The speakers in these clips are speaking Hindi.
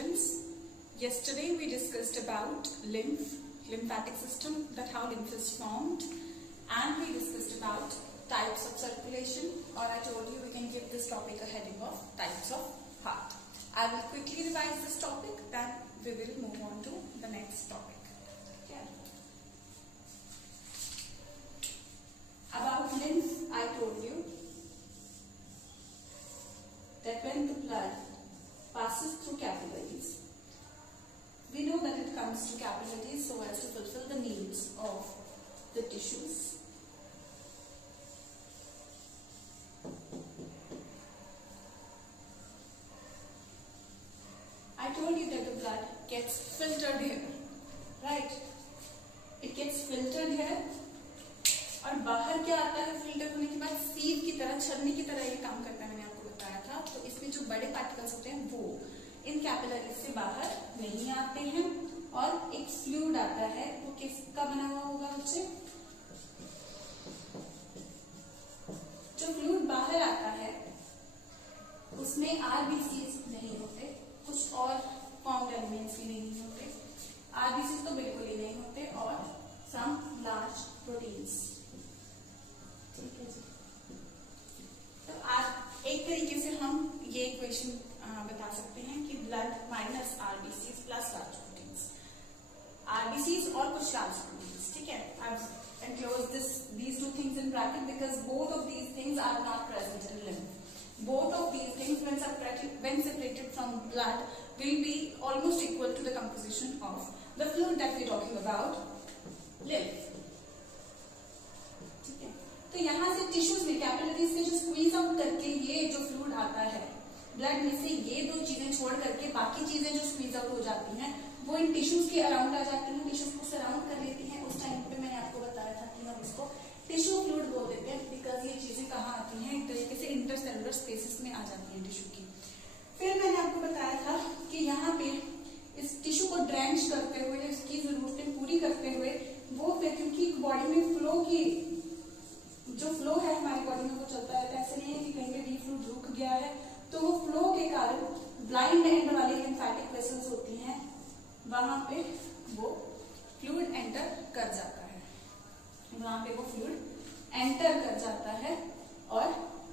students. Yesterday we discussed about lymphatic system, that how lymph is formed, and we discussed about types of circulation, or I told you we can give this topic a heading of types of heart. I will quickly revise this topic, then we will move on to the next topic. Okay. About lymph, I told you that when the blood passes through capillaries, we know that it comes to capillaries so as to fulfill the needs of the tissues. I told you that the blood gets filtered here, right? It gets filtered here, और बाहर क्या आता है फिल्टर होने के बाद? सीव की तरह, छन्नी की तरह ये काम करता है, मैंने आपको बताया था। तो इसमें जो बड़े पार्टिकल्स होते हैं वो इन कैपिलरीज से बाहर नहीं आते हैं, और एक फ्लूइड आता है, वो किसका बना हुआ होगा बच्चे? जो फ्लूइड बाहर आता है उसमें आरबीसीज नहीं होते, कुछ और फॉर्म्ड एलिमेंट्स भी नहीं होते, आरबीसीज तो बिल्कुल ही नहीं होते, और सम लार्ज प्रोटीन्स। ठीक है जी। तो आज एक तरीके से हम ये इक्वेशन बता सकते हैं कि blood minus RBCs plus large proteins, RBCs और कुछ लार्ज प्रोटीन्स। ठीक है, I've enclosed these two things in bracket because both of these things are not present in lymph. Both of these things when separated from blood will be almost equal to the composition of the fluid that we're talking about, lymph. ठीक है, तो यहाँ से टिश्यूज में कैपिलरीज से जो स्क्वीज आउट करके ये जो फ्लूइड आता है ब्लड में से, ये दो चीजें छोड़ करके बाकी चीजें जो स्क्वीज आउट हो जाती हैं वो इन टिश्यूज के अराउंड आ जाती हैं, टिश्यूज को सराउंड कर लेती हैं। उस टाइम पे मैंने आपको बताया था कि हम इसको टिश्यू फ्लूइड बोल देते हैं, बिकॉज ये चीजें कहाँ आती हैं, एक तरीके से इंटरसेलुलर स्पेसेस में आ जाती हैं टिश्यू की। फिर मैंने आपको बताया था कि यहाँ पे इस टिश्यू को ड्रेंच करते हुए, इसकी जरूरतें पूरी करते हुए, वो क्योंकि बॉडी में फ्लो की जो फ्लो है हमारी बॉडी में वो चलता रहता है, ऐसे नहीं है कि कहीं पे भी फ्लूइड रुक गया है, तो वो फ्लो के कारण ब्लाइंड एंड वाली लिम्फेटिक वेसल्स होती हैं, वहां पे वो फ्लूइड एंटर कर जाता है, वहां पे वो फ्लूइड एंटर कर जाता है, और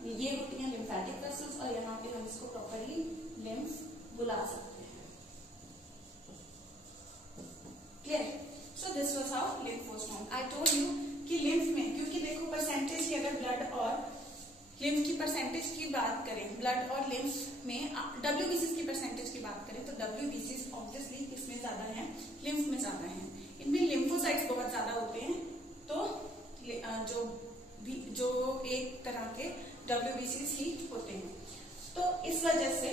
ये होती हैं लिम्फेटिक वेसल्स, और यहाँ पे हम इसको प्रॉपरली लिम्फ बुला सकते हैं। Clear? So this was how lymph was formed. I told you कि लिम्फ में, क्योंकि देखो परसेंटेज की, अगर ब्लड और लिम्फ की परसेंटेज की बात करें, ब्लड और लिम्फ में डब्ल्यूबीसीज की परसेंटेज की बात करें, तो डब्ल्यूबीसीज ऑब्वियसली इसमें ज्यादा है, लिम्फ में ज्यादा है। इनमें लिम्फोसाइट्स बहुत ज्यादा होते हैं, तो जो एक तरह के डब्ल्यूबीसीज ही होते हैं। तो इस वजह से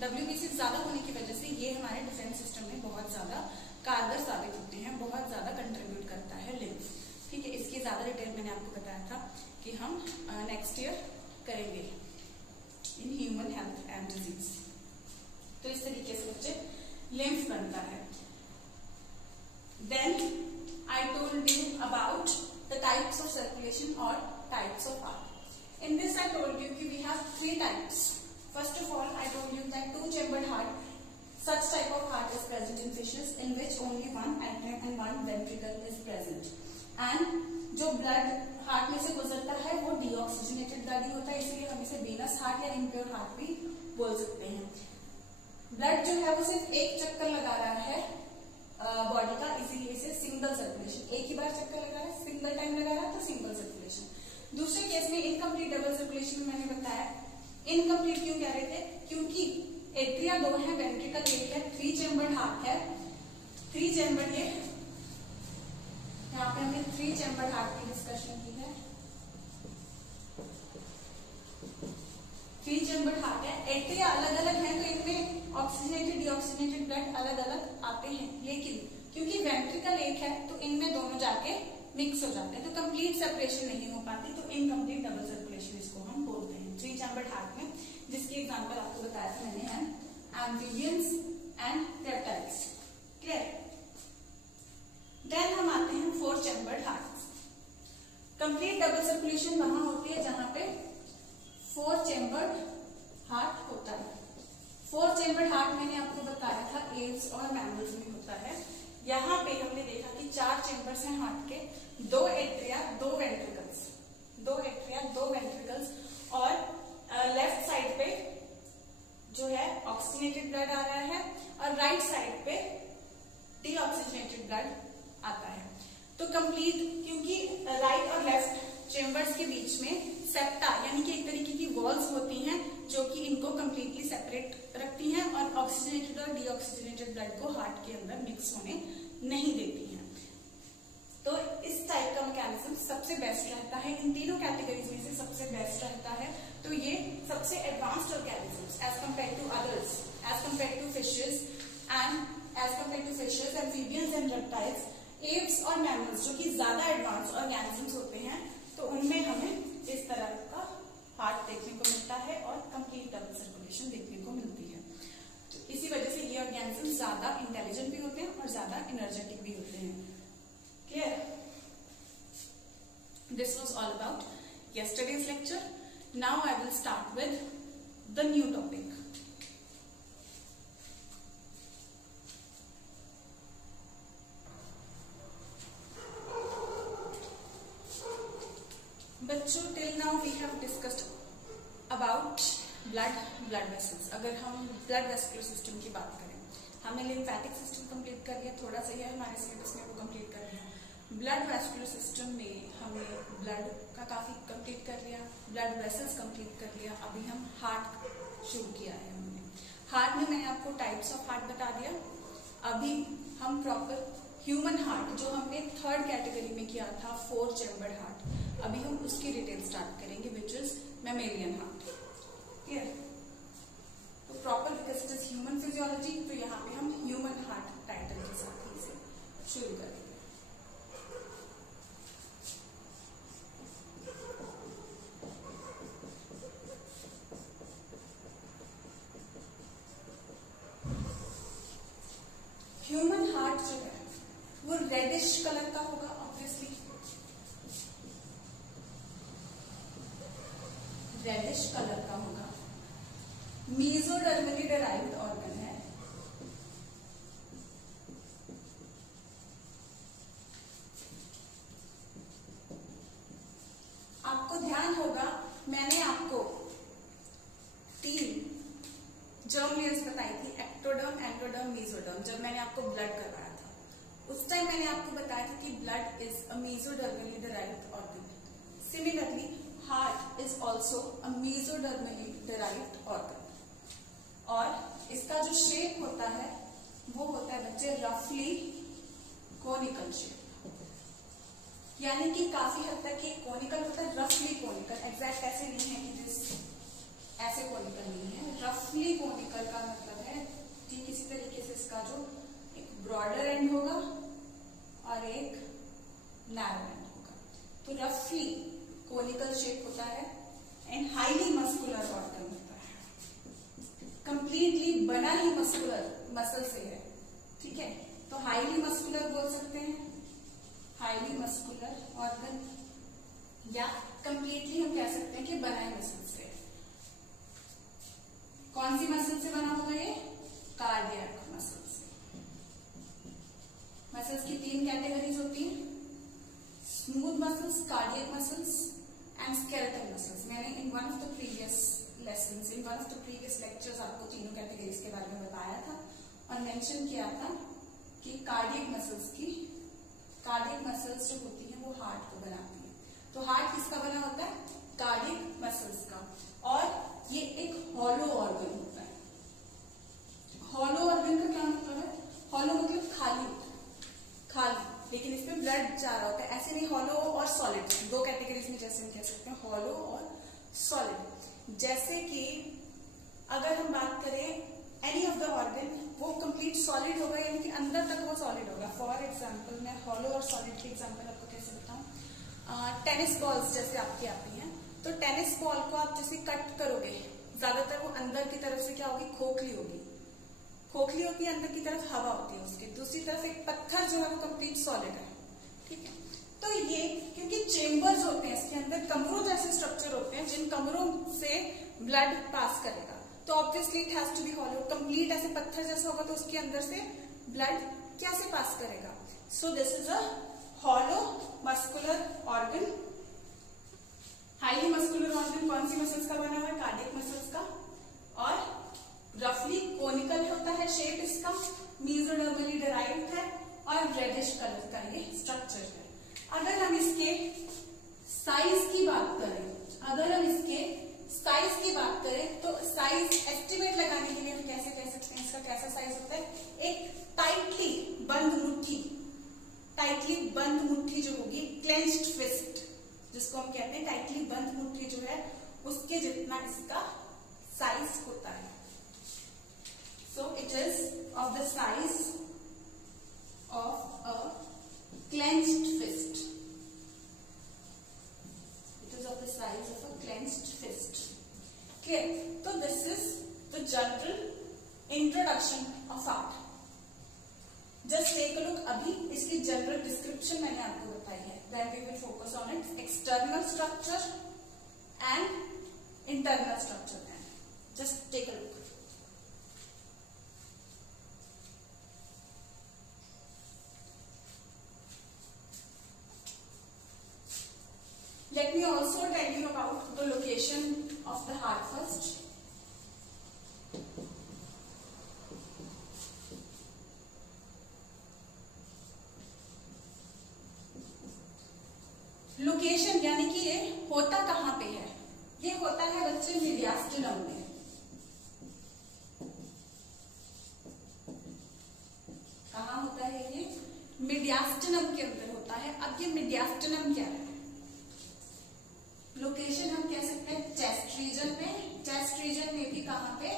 डब्ल्यूबीसीज ज्यादा होने की वजह से ये हमारे डिफेंस सिस्टम में बहुत ज्यादा कारगर साबित होते हैं, बहुत ज्यादा कंट्रीब्यूट करता है लिम्फ। ठीक है, इसकी ज्यादा डिटेल मैंने आपको बताया था कि हम नेक्स्ट ईयर करेंगे in human health and disease. तो इस तरीके से बच्चे लिम्फ बनता है। Then I told you about the types of circulation और types of heart. In this I told you कि we have 3 types. First of all I told you that 2-chambered heart, such type of heart is present in fishes in which only one atrium and one ventricle is present. And जो ब्लड हार्ट में से गुजरता है वो डीऑक्सीजनेटेड ब्लड ही होता है, इसलिए हम इसे वेनस हार्ट या इम्प्योर हार्ट भी बोल सकते हैं। ब्लड जो है वो सिर्फ एक चक्कर लगा रहा है बॉडी का, इसीलिए इसे सिंगल सर्कुलेशन, एक ही बार चक्कर लगा रहा है, सिंगल टाइम लगा रहा है, तो सिंगल सर्कुलेशन। दूसरे केस में इनकम्प्लीट डबल सर्कुलेशन मैंने बताया। इनकम्प्लीट क्यों कह रहे थे? क्योंकि एट्रिया 2 है, वेंट्रिकल 1 है, 3-chambered हार्ट है। 3-chambered, ये यहाँ पे हमने 3-chambered हार्ट की डिस्कशन की है। 3-chambered हार्ट है, एट्रिया अलग अलग है, तो इनमें ऑक्सीजनेटेड डीऑक्सीजनेटेड ब्लड अलग अलग आते हैं, लेकिन क्योंकि वेंट्रिकल 1 है तो इनमें दोनों जाके मिक्स हो जाते हैं, तो कंप्लीट सेपरेशन नहीं हो पाती, तो इनकम्प्लीट डबल सर्कुलेशन इसको हम बोलते हैं 3-chambered हार्ट में, जिसकी एग्जांपल आपको बताया था मैंने है amphibians and reptiles. Clear? Then हम आते हैं 4-chambered heart. Complete double circulation वहां होती है जहां पे 4-chambered हार्ट होता है। 4 चेम्बर्ड हार्ट मैंने आपको बताया था एव्स और मैमल्स में होता है। यहाँ पे हमने देखा कि 4 चेम्बर्स हैं हार्ट के, 2 एट्रिया 2 वेंट्रिकल्स, 2 एट्रिया 2 वेंट्रिकल्स, और लेफ्ट साइड पे जो है ऑक्सीजनेटेड ब्लड आ रहा है और राइट साइड पे डीऑक्सीजनेटेड ब्लड आता है। तो कंप्लीट, क्योंकि राइट और लेफ्ट चेम्बर्स के बीच में सेप्टा यानी कि एक तरीके की वॉल्स होती हैं जो कि इनको कंप्लीटली सेपरेट रखती हैं और ऑक्सीजनेटेड और डीऑक्सीजनेटेड ब्लड को हार्ट के अंदर मिक्स होने नहीं देती हैं। तो इस टाइप का मैकेनिज्म सबसे बेस्ट रहता है, इन तीनों कैटेगरीज में से सबसे बेस्ट रहता है। तो ये सबसे advanced organisms as compared to others, as compared to fishes amphibians and reptiles, aves और मैमल्स जो कि ज्यादा एडवांस ऑर्गेनिजम्स होते हैं, तो उनमें हमें इस तरह का हार्ट देखने को मिलता है और कंप्लीट डबल सर्कुलेशन देखने को मिलती है। तो इसी वजह से ये ऑर्गेनिजम्स ज्यादा इंटेलिजेंट भी होते हैं और ज्यादा एनर्जेटिक भी होते हैं। Clear? This was all about yesterday's lecture. Now I will start with the new topic. बच्चों, till now we have discussed about blood vessels. अगर हम blood vascular system की बात करें, हमने लिम्फेटिक सिस्टम कंप्लीट कर लिया, थोड़ा सा ही है हमारे सिलेबस में, वो कंप्लीट कर लिया। ब्लड वैस्कुलर सिस्टम में हमने ब्लड का काफी कंप्लीट कर लिया, ब्लड वेसल्स कंप्लीट कर लिया। अभी हम हार्ट शुरू किया है हमने। हार्ट में मैंने आपको टाइप्स ऑफ हार्ट बता दिया। अभी हम प्रॉपर ह्यूमन हार्ट जो हमने 3rd कैटेगरी में किया था 4 चेम्बर्ड हार्ट, अभी हम उसकी डिटेल स्टार्ट करेंगे which is mammalian heart. Clear? तो proper because it is human physiology, तो यहाँ पे हम ह्यूमन हार्ट टाइटल के साथ ही इसे शुरू करेंगे। ह्यूमन हार्ट जो है वो रेडिश कलर का होगा ऑब्वियसली, रेडिश कलर का होगा। मेसोडर्मली डिराइव्ड ऑर्गन है। आपको ध्यान होगा मैंने आपको 3 जर्म लेयर्स बताई थी, एक्टोडर्म, एंडोडर्म, मेसोडर्म। जब मैंने आपको ब्लड करवाया था उस टाइम मैंने आपको बताया था कि blood is a मेसोडर्मली derived organ. Similarly heart is also a मेसोडर्मली derived organ, और इसका जो शेप होता है वो होता है बच्चे रफली कोनिकल शेप, यानी कि काफी हद तक ये कोनिकल होता है, रफली कोनिकल। एग्जैक्ट ऐसे नहीं है कि जिस ऐसे कोनिकल नहीं है, रफली कोनिकल का मतलब है कि किसी तरीके से इसका जो एक ब्रॉडर एंड होगा और एक नैरो एंड होगा। तो रफली कोनिकल शेप होता है एंड हाईली मस्कुलर ऑर्गन होता है, कंप्लीटली बना ही मसल से है। ठीक है, तो हाईली मस्कुलर बोल सकते हैं, हाईली मस्कुलर ऑर्गन, या कंप्लीटली हम कह सकते हैं कि बना ही मसल से। कौन सी मसल से बना होगा ये? कार्डियक मसल से। मसल्स की 3 कैटेगरीज होती हैं, smooth muscles, cardiac muscles and skeletal muscles. मैंने in one of the previous lessons, in one of the previous lectures आपको तीनों कैटेगरीज के बारे में बताया था और मेंशन किया था कि कार्डियक मसल्स जो होती हैं वो हार्ट को बनाती है। तो हार्ट किसका बना होता है? कार्डियक मसल्स का, और ये एक हॉलो ऑर्गन होता है। हॉलो ऑर्गन का क्या मतलब है? हॉलो मतलब खाली, लेकिन इसमें ब्लड जा रहा होता है। ऐसे नहीं हॉलो और सॉलिड, 2 कैटेगरीज में जैसे हम कह सकते हैं हॉलो और सॉलिड। जैसे कि अगर हम बात करें एनी ऑफ द ऑर्गन, वो कंप्लीट सॉलिड होगा, यानी कि अंदर तक वो सॉलिड होगा। फॉर एग्जाम्पल मैं हॉलो और सॉलिड की एग्जाम्पल आपको कैसे बताऊं? टेनिस बॉल्स जैसे आपकी आती हैं, तो टेनिस बॉल को आप जैसे कट करोगे, ज्यादातर वो अंदर की तरफ से क्या होगी? खोखली होगी। खोखली होती है, अंदर की तरफ हवा होती है उसके, दूसरी तरफ एक पत्थर जो है वो कंप्लीट सॉलिड है। ठीक है, तो ये क्योंकि चेम्बर्स होते हैं इसके अंदर, कमरों जैसे स्ट्रक्चर होते हैं जिन कमरों से ब्लड पास करेगा, तो obviously it has to be hollow. Complete ऐसे पत्थर जैसा होगा तो उसके अंदर से ब्लड कैसे पास करेगा? So this is a hollow muscular organ. Highly muscular organ कौन सी मसल्स का बना हुआ है? कार्डियक मसल्स का। और रफली कोनिकल होता है शेप इसका, मेसोडर्मली डिराइव्ड है और रेडिश कलर का ये स्ट्रक्चर है। अगर हम इसके साइज की बात करें, तो साइज एस्टिमेट लगाने के लिए हम कैसे कह सकते हैं इसका कैसा साइज होता है? एक टाइटली बंद मुट्ठी जो होगी, क्लेंच्ड फिस्ट जिसको हम कहते हैं, टाइटली बंद मुट्ठी जो है उसके जितना इसका साइज होता है। So it is of the size of a clenched fist. It is of the size of a clenched fist. Clear? So this is the general introduction of heart. Just take a look. अभी इसकी general description मैंने आपको बताई है. Then we will focus on its external structure and internal structure. Just take a look. Let me also tell you about the location of the heart first. Location यानी कि ये होता कहाँ पे है? ये होता है बच्चे मीडियास्टिनम में। कहाँ होता है ये? मीडियास्टिनम के अंदर होता है। अब ये मीडियास्टिनम क्या है? लोकेशन हम कह सकते हैं चेस्ट रीजन में। चेस्ट रीजन में भी कहाँ पे?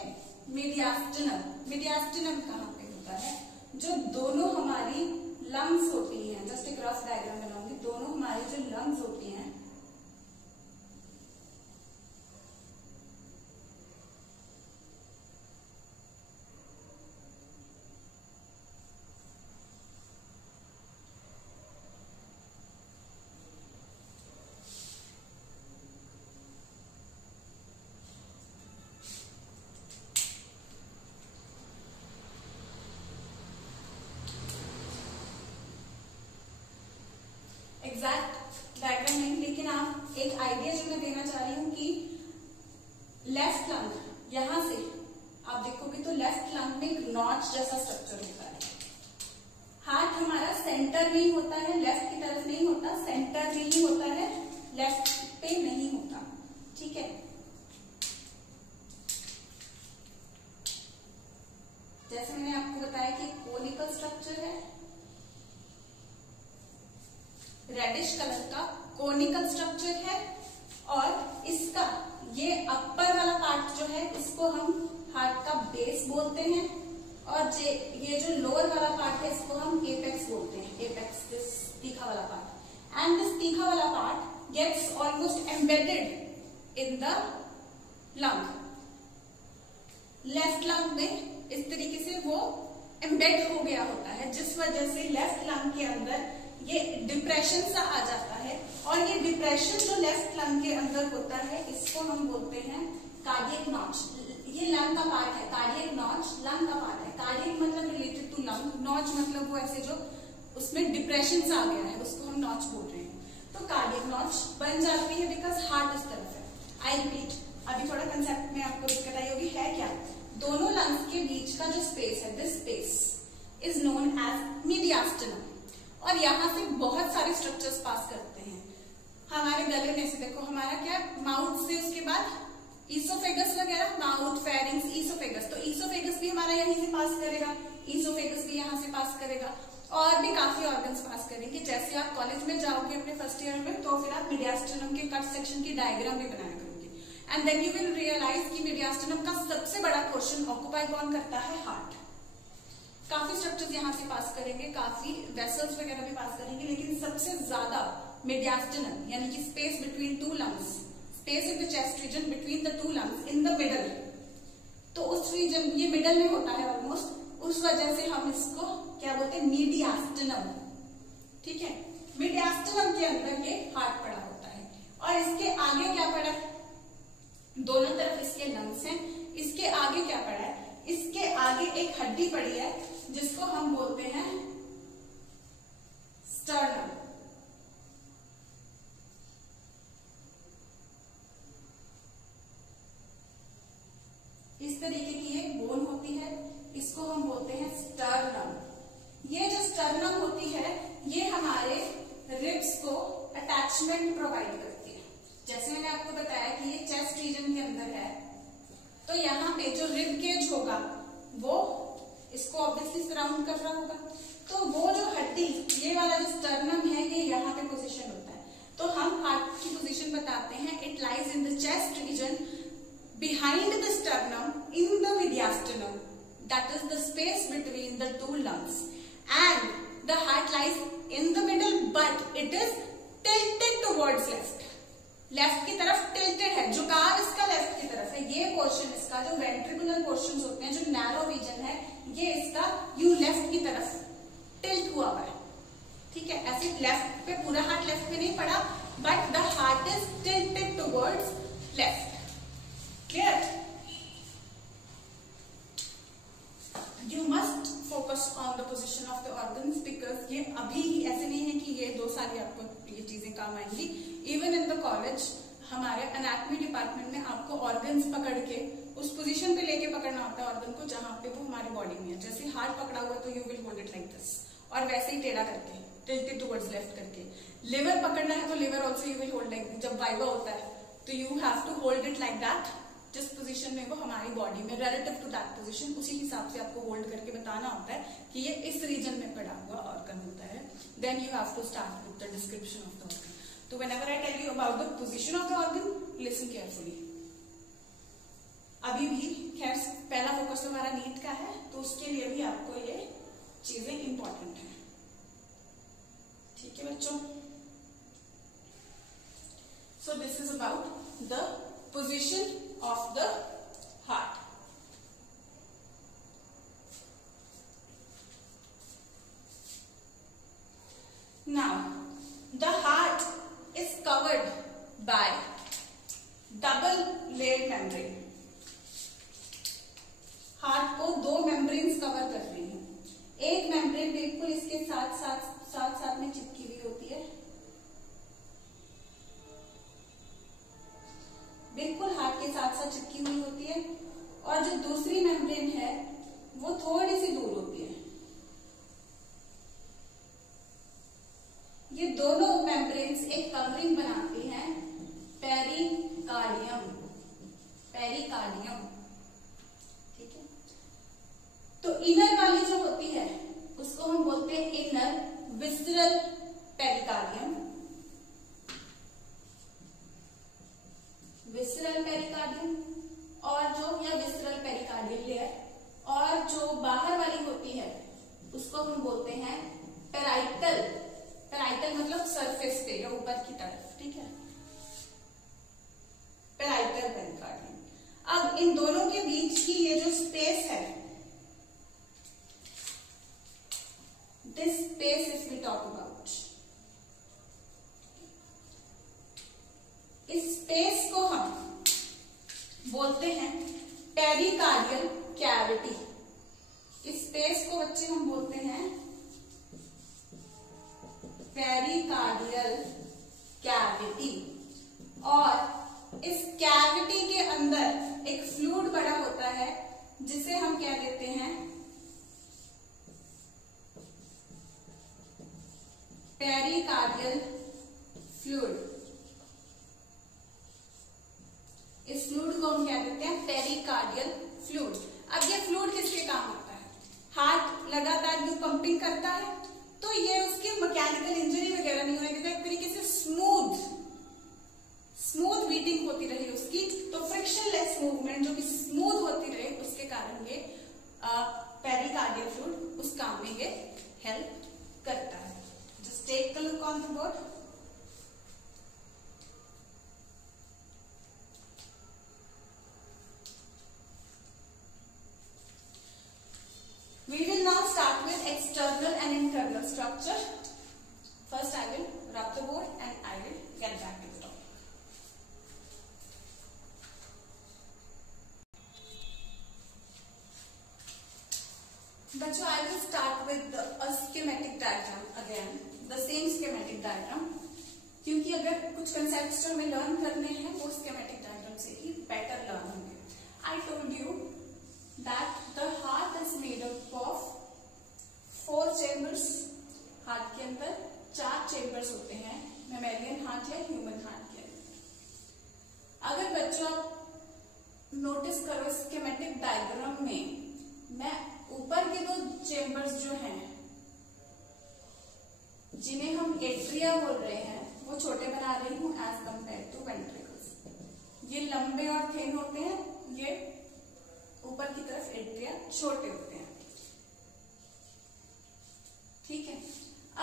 मीडियास्टिनम कहाँ पे होता है? जो दोनों हमारी लंग्स होती हैं, जस्ट एक रफ डायग्राम बनाऊंगी, दोनों हमारी जो लंग्स होती हैं एग्जैक्ट डायग्राम नहीं, लेकिन आप एक आइडिया जो मैं देना चाह रही हूं कि लेफ्ट लंग यहां से आप देखोगे तो लेफ्ट लंग में एक नॉच जैसा स्ट्रक्चर होता है। हार्ट हमारा सेंटर में ही होता है, लेफ्ट की तरफ नहीं होता, सेंटर में ही होता है, लेफ्ट पे नहीं होता। ठीक है, जैसे मैंने आपको बताया कि कोनिकल स्ट्रक्चर है, रेडिश कलर का कोनिकल स्ट्रक्चर है, और इसका ये अपर वाला पार्ट जो है इसको हम हार्ट का बेस बोलते हैं, और ये जो लोअर वाला पार्ट है इसको हम एपेक्स बोलते हैं। एपेक्स, दिस तीखा वाला पार्ट, एंड दिस तीखा वाला part gets almost embedded in the lung. Left lung में इस तरीके से वो एम्बेड हो गया होता है, जिस वजह से लेफ्ट लंग के अंदर ये डिप्रेशन सा आ जाता है, और ये डिप्रेशन जो लेफ्ट लंग के अंदर होता है इसको हम बोलते हैं कार्डियक नॉच। ये लंग का पार्ट है, कार्डियक नॉच लंग का पार्ट है। कार्डियक मतलब रिलेटेड टू लंग, नॉच मतलब वो ऐसे जो उसमें डिप्रेशन सा आ गया है उसको हम नॉच बोल रहे हैं। तो कार्डियक नॉच बन जाती है बिकॉज हार्ट इस तरफ है। आई रिपीट, अभी थोड़ा कंसेप्ट में आपको दिक्कत आई होगी, है क्या? दोनों लंग्स के बीच का जो स्पेस है, this space is known as mediastinum, और यहाँ से बहुत सारे स्ट्रक्चर्स पास करते हैं हमारे गले में से। देखो हमारा क्या, माउथ से उसके बाद ईसोफेगस वगैरह, माउथ, फेरिंग्स, ईसोफेगस, तो ईसोफेगस भी हमारा यहीं से पास करेगा, ईसोफेगस भी यहाँ से पास करेगा, और भी काफी ऑर्गन्स पास करेंगे। जैसे आप कॉलेज में जाओगे अपने फर्स्ट ईयर में, तो फिर आप मीडियास्टिनम के कट सेक्शन की डायग्राम भी बनाया करोगे, and then you will realize कि मीडियास्टिनम का सबसे बड़ा पोर्शन ऑक्युपाई कौन करता है? हार्ट। काफी स्ट्रक्चर्स यहाँ से पास करेंगे, काफी वेसल्स वगैरह भी पास करेंगे, लेकिन सबसे ज्यादा मीडियास्टिनम यानी कि space between two lungs, space in the chest region between the two lungs in the middle, तो उस रीजन, ये मिडल में होता है ऑलमोस्ट, उस वजह से हम इसको क्या बोलते हैं? मीडियास्टिनम। ठीक है, मीडियास्टिनम के अंदर ये हार्ट पड़ा होता है, और इसके आगे क्या पड़ा है? दोनों तरफ इसके लंग्स हैं। इसके आगे क्या पड़ा है? इसके आगे एक हड्डी पड़ी है जिसको हम बोलते हैं स्टर्नम। इस तरीके की एक बोन होती है, इसको हम बोलते हैं स्टर्नम। ये जो स्टर्नम होती है ये हमारे रिब्स को अटैचमेंट प्रोवाइड करती है। जैसे मैंने आपको बताया कि ये चेस्ट रीजन के अंदर है, तो यहाँ पे जो रिब केज होगा वो इसको ऑब्वियसली सराउंड कर रहा होगा। तो वो जो हड्डी, ये वाला जो स्टर्नम है, ये यहाँ पे पोजीशन होता है। तो हम हार्ट की पोजीशन बताते हैं, it lies in the chest region behind the sternum in the mediastinum, that is the space between the two lungs, and the heart lies in the middle but it is tilted towards left. Left की तरफ टिल्टेड है, झुकाव इसका लेफ्ट की तरफ है। ये पोर्शन इसका जो वेंट्रिकुलर पोर्शन होते हैं, जो नैरो रीजन है, ये इसका यू लेफ्ट की तरफ टिल्ट हुआ हुआ है। ठीक है, ऐसे लेफ्ट पे पूरा हार्ट लेफ्ट में नहीं पड़ा, but the heart is tilted towards left. Clear? You must focus on the position of the organs because ये अभी ऐसे नहीं है कि ये 2 साल ही आपको ये चीजें काम आएंगी। Even in the college हमारे एनाटॉमी डिपार्टमेंट में आपको ऑर्गन्स पकड़ के उस पोजीशन पे लेके पकड़ना होता है ऑर्गन को जहां पे वो हमारी बॉडी में है। जैसे हार्ट पकड़ा हुआ तो you will hold it like this, और वैसे ही टेढ़ा करके, टिल्टेड टुवर्ड्स लेफ्ट करके। लिवर पकड़ना है तो liver also you will hold like, जब वाइवा होता है तो you have to hold it like that, जिस पोजीशन में वो हमारी बॉडी में रिलेटिव टू दैट पोजीशन, उसी हिसाब से आपको होल्ड करके बताना होता है कि ये इस रीजन में पड़ा हुआ ऑर्गन होता है। Then you have to start with the description of the organ. तो whenever I tell you about the position of the organ, listen carefully. अभी भी खैर पहला फोकस हमारा नीट का है, तो उसके लिए भी आपको ये चीजें इंपॉर्टेंट है। ठीक है बच्चों, so this is about the position of the heart. Now, the heart is covered by double layered membrane. Heart को 2 मेम्ब्रेन्स कवर कर रही हैं। एक मेम्ब्रेन बिल्कुल इसके साथ में चिपकी हुई होती है, बिल्कुल हार्ट के साथ चिपकी हुई होती है, और जो दूसरी मेम्ब्रेन है वो थोड़ी सी दूर होती है। ये दोनों मेम्ब्रेन्स एक कवरिंग बनाती हैं, पेरिकार्डियम। ठीक है, तो इनर वाली जो होती है उसको हम बोलते हैं inner visceral pericardium, visceral pericardium, और जो या विसरल पेरिकार्डियल लेयर, और जो बाहर वाली होती है उसको हम बोलते हैं पेराइटल। पेराइटल मतलब सरफेस पे या ऊपर की तरफ। ठीक है, पेराइटल पेरिकार्डियम। अब इन दोनों के बीच की ये जो स्पेस है, this space if we talk about, इस स्पेस को हम बोलते हैं पेरिकार्डियल कैविटी। इस स्पेस को बच्चे हम बोलते हैं पेरिकार्डियल कैविटी, और इस कैविटी के अंदर एक फ्लूइड बड़ा होता है जिसे हम क्या देते हैं, पेरिकार्डियल फ्लूइड। इस फ्लूइड को हम क्या कहते हैं, पेरिकार्डियल फ्लूइड। अब ये फ्लूइड किसके काम आता है? हार्ट लगातार यू पंपिंग करता है तो ये उसकी मैकेनिकल इंजरी वगैरह नहीं होने देता, एक तरीके से स्मूथ बीटिंग होती रही उसकी, तो फ्रिक्शनलेस मूवमेंट जो कि स्मूथ होती रहे, उसके कारण ये पेरिकार्डियल फ्लूइड उस काम में ये हेल्प करता है। Just take a look on the board. We will now start with external and internal structure. First I will rub the board and I will get back to the topic. बच्चों I will start with a schematic diagram again, the same schematic diagram, क्योंकि अगर कुछ कंसेप्ट्स जो हमें लर्न करने हैं वो स्कीमेटिक डायग्राम से ही बेटर लर्न होंगे. आई told you that the heart is made up of 4 chambers. Heart के अंदर 4 चेम्बर्स होते हैं, मैमेलियन हार्ट या ह्यूमन हार्ट के अंदर. अगर बच्चों नोटिस करो स्कीमेटिक डायग्राम में मैं ऊपर के 2 चेम्बर्स जो हैं जिन्हें हम एट्रिया बोल रहे हैं वो छोटे बना रही हूं एज कंपेयर टू वेंट्रिकल्स. ये लंबे और थिन होते हैं, ये ऊपर की तरफ एट्रिया छोटे होते हैं. ठीक है.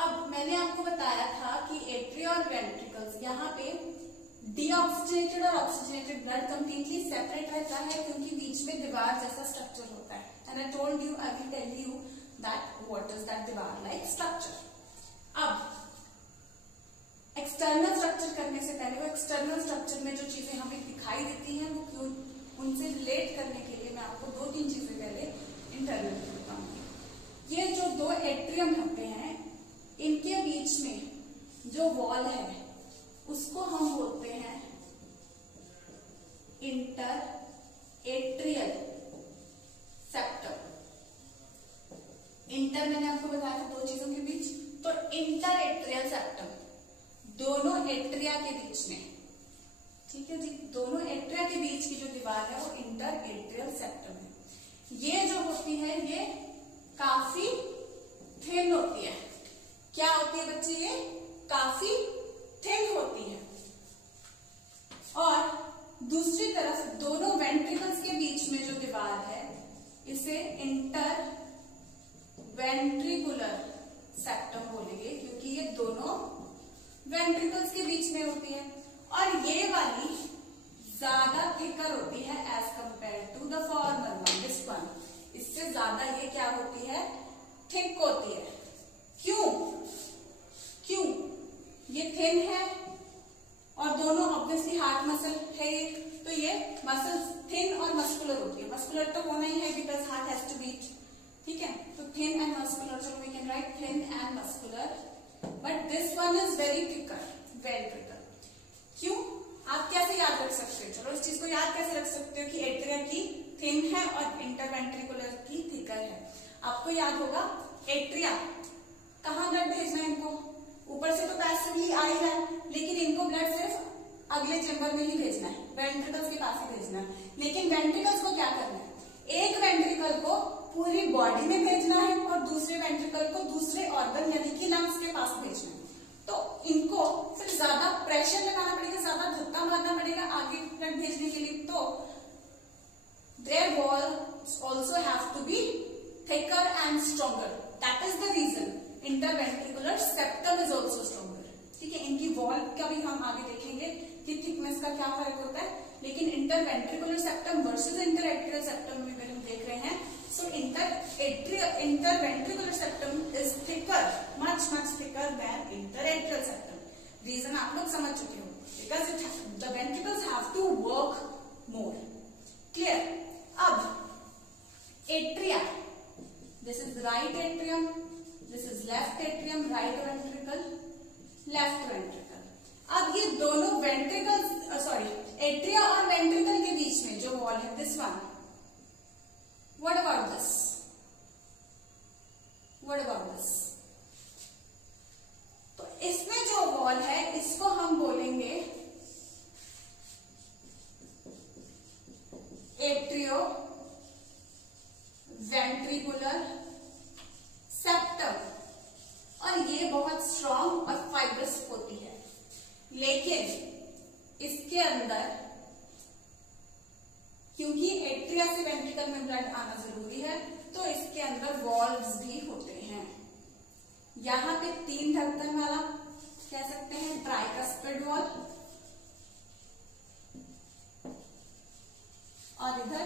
अब मैंने आपको बताया था कि एट्रिया और वेंट्रिकल्स यहाँ पे डीऑक्सीजनेटेड और ऑक्सीजनेटेड ब्लड कंप्लीटली सेपरेट रहता है क्योंकि बीच में दीवार जैसा स्ट्रक्चर होता है. And I told you, I will tell you that what is that दीवार लाइक स्ट्रक्चर. अब एक्सटर्नल स्ट्रक्चर करने से पहले, वो एक्सटर्नल स्ट्रक्चर में जो चीजें हमें दिखाई देती हैं वो क्यों, उनसे रिलेट करने के लिए मैं आपको 2-3 चीजें पहले इंटरनल बताऊंगी. ये जो 2 एट्रियम होते हैं इनके बीच में जो वॉल है उसको हम बोलते हैं इंटर एट्रियल सेप्टम. इंटर मैंने आपको बताया था 2 चीजों के बीच, तो इंटर एट्रियल सेप्टम दोनों एट्रिया के बीच में. ठीक है जी, दोनों एट्रिया के बीच की जो दीवार है वो इंटर एट्रियल सेप्टम है. ये जो होती है ये काफी थिन होती है. क्या होती है बच्चे? ये काफी थिन होती है. और दूसरी तरफ दोनों वेंट्रिकल्स के बीच में जो दीवार है इसे इंटर वेंट्रिकुलर सेप्टम बोलेंगे क्योंकि ये दोनों वेंट्रिकल्स के बीच में होती है. और ये वाली ज्यादा थिकर होती है as compared to the former one, this one. इससे ज्यादा ये क्या होती है? थिक होती है. क्यों? ये थिन है और दोनों ऑब्वियसली हार्ट मसल है, तो ये मसल्स थिन और मस्कुलर होती है. मस्कुलर तो होना ही है because heart has to beat. ठीक है, तो thin and muscular, so we can write thin and muscular, but this one is very thicker, ventricle. क्यों? आप कैसे याद रख सकते हो? चलो इस चीज को याद कैसे रख सकते हो कि एट्रिया की थिन है और इंटरवेंट्रिकुलर की थिकर है. आपको याद होगा एट्रिया कहाँ ब्लड भेजना है इनको? ऊपर से तो पैसिवली आ ही रहा है, लेकिन इनको ब्लड सिर्फ अगले चेंबर में ही भेजना है, वेंट्रिकल्स के पास ही भेजना है. लेकिन वेंट्रिकल्स को क्या करना है? एक वेंट्रिकल को पूरी बॉडी में भेजना है और दूसरे वेंट्रिकल को दूसरे ऑर्गन यानी कि लंग्स के पास भेजना है. तो इनको फिर ज्यादा प्रेशर लगाना पड़ेगा, ज्यादा धक्का मारना पड़ेगा आगे ब्लड भेजने के लिए. तो their walls also have to be thicker and stronger. That is the reason interventricular septum is also stronger. ठीक है, इनकी वॉल का भी हम आगे देखेंगे कि थिकनेस का क्या फर्क होता है. लेकिन interventricular septum versus interatrial septum में अगर हम देख रहे हैं, so interventricular septum is thicker, much thicker than interatrial septum. Reason आप लोग समझ चुके हो, because the ventricles have to work more. Clear? अब atria, this is right atrium, this is left atrium, right ventricle, left ventricle. अब ये दोनों वेंट्रिकल्स, एट्रिया और वेंट्रिकल के बीच में जो वॉल है, this one, what about this? What about this? तो इसमें जो वॉल है इसको हम बोलेंगे एट्रियो वेंट्रिकुलर सेप्टम. और ये बहुत स्ट्रॉन्ग और फाइब्रस होती है, लेकिन इसके अंदर क्योंकि एट्रिया से वेंट्रिकल में ब्लड आना जरूरी है तो इसके अंदर वॉल्व्स भी होते हैं. यहाँ पे 3 ढक्कन वाला कह सकते हैं ट्राइकस्पिड वॉल, और इधर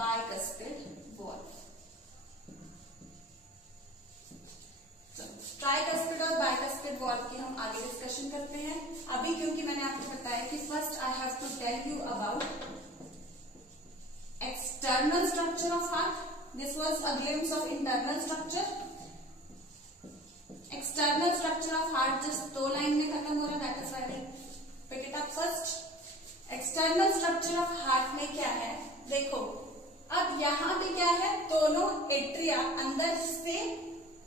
बाइकस्पिड वॉल. ट्राइकस्पिड और बाइकस्पिड वॉल की हम आगे डिस्कशन करते हैं. अभी क्योंकि मैंने आपको बताया कि first I have to tell you about external structure of heart, this was a glimpse of internal structure. External structure of heart just 2 line में खत्म हो रहा है. That is why I pick it up first. External structure of heart में क्या है देखो. अब यहाँ पे क्या है, दोनों एट्रिया अंदर से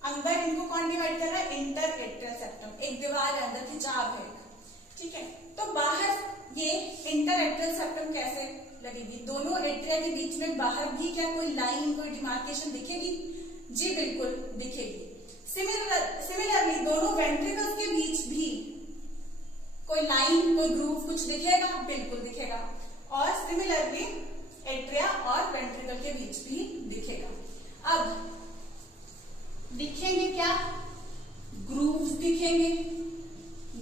अंदर इनको कौन डिवाइड कर रहा है, इंटर एट्रियल सेप्टम. एक दीवार है अंदर की, चाप है. ठीक है, तो बाहर ये इंटर एट्रियल सेप्टम कैसे लगेगी, दोनों एट्रिया के बीच में बाहर भी क्या कोई लाइन, कोई डिमार्केशन दिखेगी? जी बिल्कुल दिखेगी. सिमिलरली दोनों वेंट्रिकल्स के बीच भी कोई लाइन, कोई ग्रूव कुछ दिखेगा? बिल्कुल दिखेगा. और सिमिलरली एट्रिया और वेंट्रिकल के बीच भी दिखेगा. अब दिखेंगे क्या? ग्रूव्स दिखेंगे.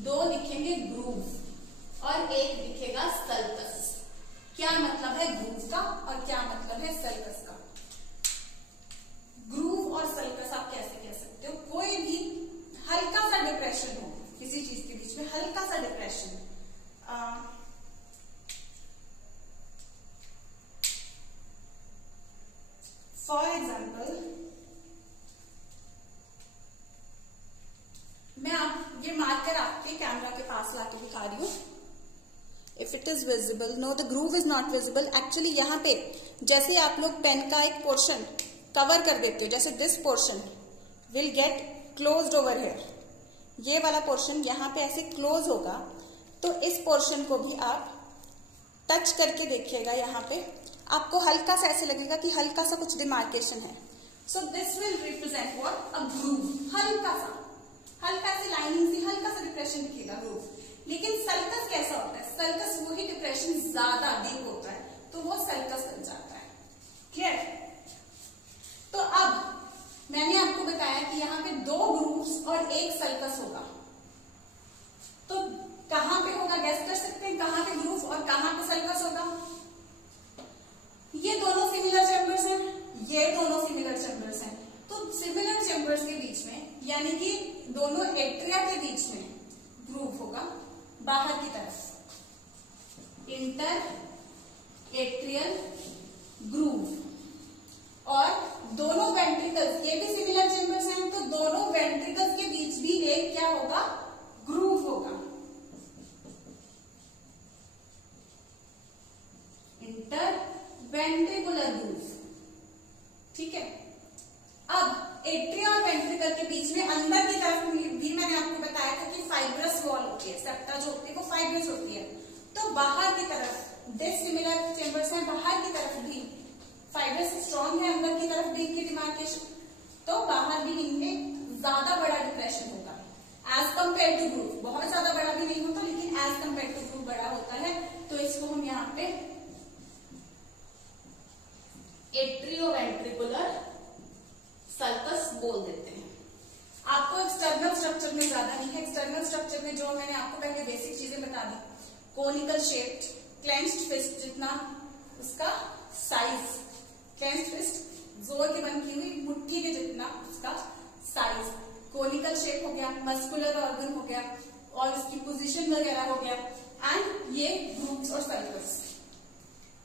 2 दिखेंगे ग्रूव और एक दिखेगा सल्कस. क्या मतलब है ग्रूव का और क्या मतलब है सल्कस का? ग्रूव और सल्कस आप कैसे कह सकते हो? कोई भी हल्का सा डिप्रेशन हो किसी चीज के बीच में, हल्का सा डिप्रेशन. फॉर एग्जाम्पल मैं आप ये मार्कर आपके कैमरा के पास लाके दिखा रही हूं. If it is visible, know the groove is not visible. Actually यहाँ पे जैसे आप लोग पेन का एक पोर्शन कवर कर देते हो, जैसे this portion will get closed over here. ये वाला पोर्शन यहाँ पे ऐसे क्लोज होगा, तो इस पोर्शन को भी आप टच करके देखिएगा. यहाँ पे आपको हल्का सा ऐसे लगेगा कि हल्का सा कुछ डिमार्केशन है. So this will represent what, a groove. हल्का सी लाइनिंग से हल्का सा डिप्रेशन दिखेगा ग्रूव. लेकिन सल्कस कैसा होता है? सल्कस वही डिप्रेशन ज्यादा डीप होता है, तो वो सल्कस बन जाता है. क्लियर? तो अब मैंने आपको बताया कि यहाँ पे 2 ग्रूव्स और एक सल्कस होगा. तो कहां पे होगा, गैस कर सकते हैं कहां पे ग्रूव और कहां पे सल्कस होगा? ये दोनों सिमिलर चैम्बर्स हैं, ये दोनों सिमिलर चैम्बर्स हैं. तो सिमिलर चैम्बर्स के बीच में, यानी कि दोनों एट्रिया के बीच में ग्रूव होगा बाहर की तरफ, इंटर एट्रियल ग्रूव. और दोनों वेंट्रिकल्स, ये भी सिमिलर चैम्बर्स हैं, तो दोनों वेंट्रिकल्स के बीच भी एक क्या होगा, ग्रूव होगा. Inter ventricular groove. ठीक है. अब एट्रिया और वेंट्रिकल के बीच में अंदर की तरफ भी मैंने आपको बताया था कि फाइब्रस वॉल होती है, सेप्टा जो होती है वो फाइब्रस होती है. तो बाहर की तरफ डिसिमिलर चैम्बर्स हैं, बाहर की तरफ भी फाइब्रस स्ट्रॉन्ग है, अंदर की तरफ भी इनकी डिमार्केशन, तो बाहर भी इनमें ज्यादा बड़ा डिप्रेशन होगा एज कंपेयर टू ग्रूव. बहुत ज्यादा बड़ा भी नहीं होता, लेकिन एज कंपेयर टू ग्रूव बड़ा होता है. तो इसको हम यहाँ पे एट्रियोवेंट्रिकुलर सल्कस बोल देते हैं. आपको एक्सटर्नल स्ट्रक्चर में ज्यादा नहीं है. एक्सटर्नल स्ट्रक्चर में जो मैंने आपको पहले बेसिक चीजें बता दी, कोनिकल शेप्ड, क्लेंच्ड फिस्ट जितना उसका साइज, क्लेंच्ड फिस्ट जोर की बनी हुई मुट्ठी के जितना उसका साइज, कोनिकल शेप हो गया, मस्कुलर ऑर्गन हो गया, और उसकी पोजीशन वगैरह हो गया, एंड ये ग्रूव्स और sulcus.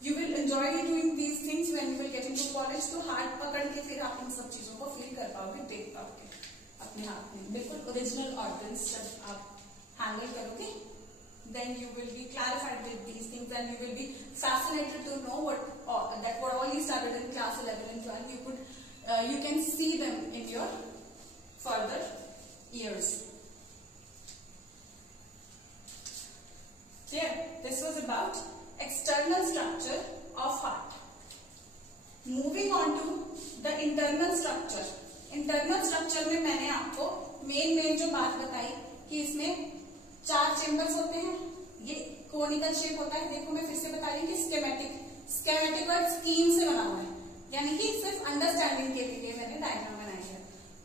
You will enjoy doing these things when you will get into college. तो हाथ पकड़ के फिर आप इन सब चीजों को फील कर पाओगे, देख पाओगे अपने हाथ में. बिल्कुल ओरिजिनल ऑर्गन्स जब आप हैंडल करोगे, then you will be clarified with these things and you will be fascinated to know what all you studied in class 11 and 12. You can see them in your further years. Clear? This was about external structure of heart. Moving on to the internal structure. Internal structure में मैंने आपको मेन जो बात बताई कि इसमें 4 चेम्बर्स होते हैं, ये कोनिकल शेप होता है. देखो मैं फिर से बता रही हूँ कि स्केमेटिक और स्कीम से बना हुआ है, यानी कि सिर्फ अंडरस्टैंडिंग के लिए मैंने डायग्राम बनाई है.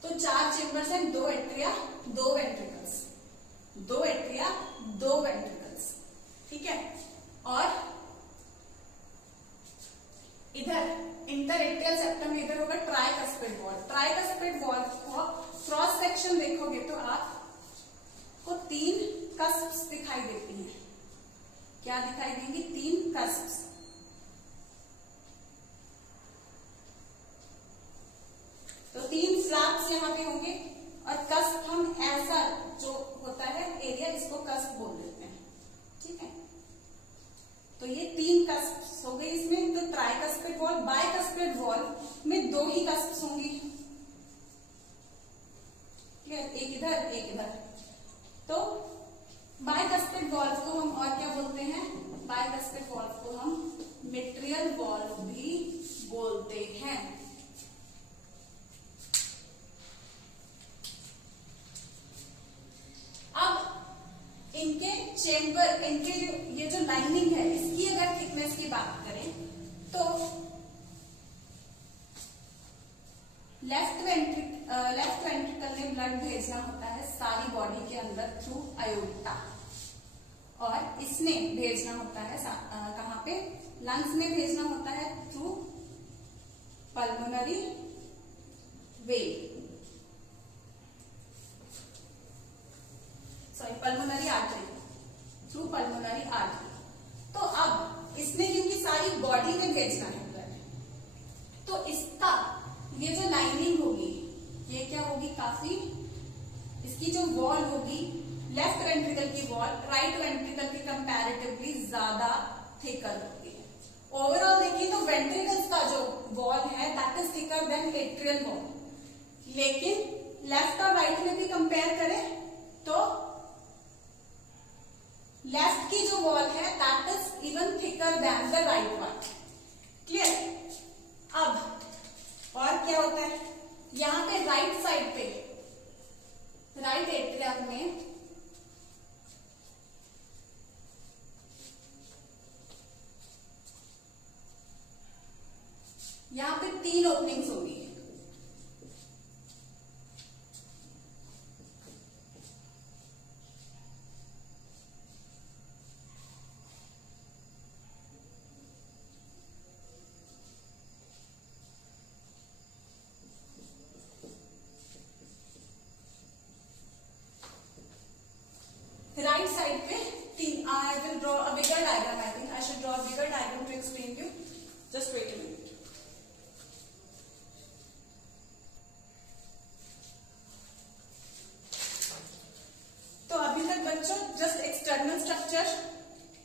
तो 4 चेम्बर्स हैं, 2 एट्रिया 2 वेंट्रिकल्स, 2 एट्रिया 2 वेंट्रिकल्स. ठीक है. और इधर इंटरएट्रियल सेप्टम में इधर होगा ट्राइकस्पिड वॉल. ट्राइकस्पिड वॉल को क्रॉस सेक्शन देखोगे तो आपको 3 कस्प्स दिखाई देती हैं. क्या दिखाई देंगी? 3 कस्प्स. यहाँ पे होंगे, और कस्प हम ऐसा जो होता है एरिया, इसको कस्प बोल देते हैं। ठीक है, तो ये 3 कस्प हो गई इसमें। तो ट्राइकस्पेड वॉल, बाइकस्पेड वॉल में 2 ही कस्प होंगी। क्लियर, एक इधर एक इधर। तो बाइकस्पेड वॉल को हम और क्या बोलते हैं? बाइकस्पेड वॉल को हम मेट्रियल वॉल भी बोलते हैं। अब इनके चेम्बर, इनके ये जो लाइनिंग है, इसकी अगर थिकनेस की बात करें तो लेफ्ट वेंट्रिकल में ब्लड भेजना होता है सारी बॉडी के अंदर थ्रू आयोटा, और इसने भेजना होता है कहाँ पे? लंग्स में भेजना होता है through pulmonary vein, sorry pulmonary artery, through pulmonary artery. तो अब इसने क्योंकि सारी बॉडी में भेजना है ब्लड, तो इसका ये जो लाइनिंग होगी ये क्या होगी? काफी, इसकी जो वॉल होगी लेफ्ट वेंट्रिकल की वॉल राइट वेंट्रिकल की कंपैरेटिवली ज्यादा थिकर होती है। ओवरऑल देखिए तो वेंट्रिकल्स का जो वॉल है that is thicker than atrial wall, लेकिन लेफ्ट और राइट में भी कंपेयर करें तो लेफ्ट की जो वॉल है that is even thicker than the right one. Clear? अब और क्या होता है यहाँ पे राइट साइड पे, राइट एट्रियम में यहाँ पे 3 ओपनिंग्स होगी। राइट साइड पे 3, I will draw a bigger diagram, I think I should draw a bigger diagram to explain you, just wait a minute. तो अभी तक बच्चों जस्ट एक्सटर्नल स्ट्रक्चर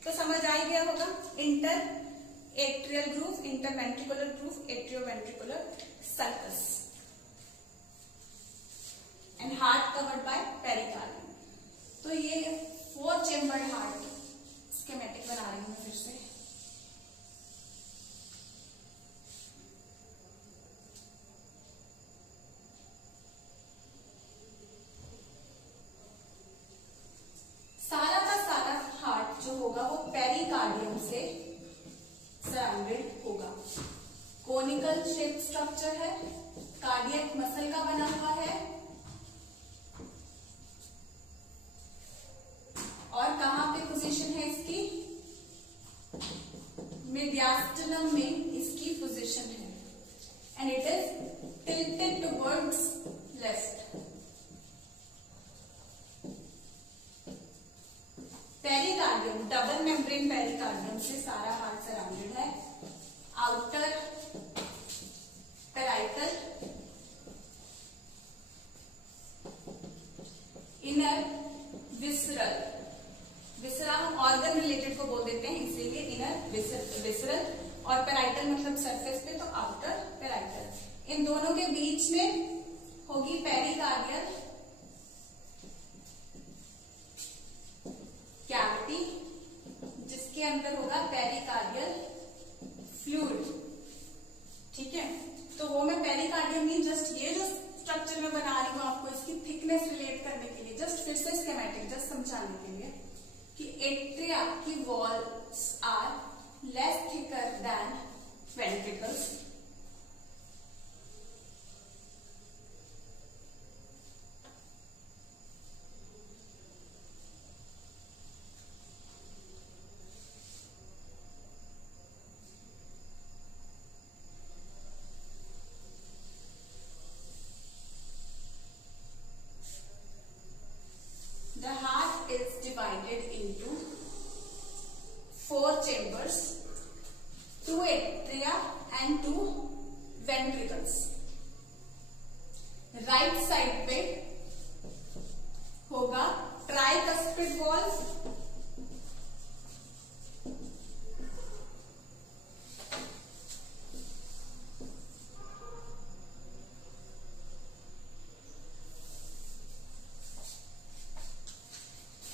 तो समझ आ गया होगा। Inter atrial groove, inter ventricular groove, atrio ventricular circus, and heart covered by pericardium. तो ये 4 चेम्बर्ड हार्ट स्कीमेटिक बना रही हूं मैं फिर से। सारा का सारा हार्ट जो होगा वो पेरिकार्डियम से सराउंडेड होगा। कोनिकल शेप स्ट्रक्चर है, कार्डियक मसल का बना हुआ है, और कहां पे पोजीशन है इसकी? मीडियास्टिनम में इसकी पोजीशन है, and it is tilted towards left. Pericardium, double membrane pericardium से सारा हार्ट सराउंडेड है। आउटर पेराइटल, इनर विसरल, विसरा हम ऑर्गन रिलेटेड को बोल देते हैं इसीलिए इनर विसरल, और पेराइटल मतलब सरफेस पे, तो आउटर पेराइटल। इन दोनों के बीच में होगी पेरिकार्डियल कैविटी, जिसके अंदर होगा पेरिकार्डियल फ्लूइड। ठीक है, तो वो मैं पेरिकार्डियम नहीं, जस्ट ये जो स्ट्रक्चर में बना रही हूं आपको इसकी थिकनेस रिलेट करने के लिए, जस्ट फिर से स्कीमेटिक जस्ट समझाने के लिए कि एट्रिया की walls are less thicker than ventricles. The heart is divided into 4 chambers, 2 atria and 2 ventricles. Right side पे होगा tricuspid wall,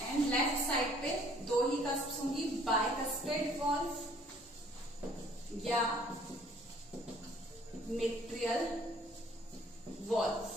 and left side पे दो ही कस्प्स होंगी, बाइकस्पिड वॉल या मेट्रियल वॉल।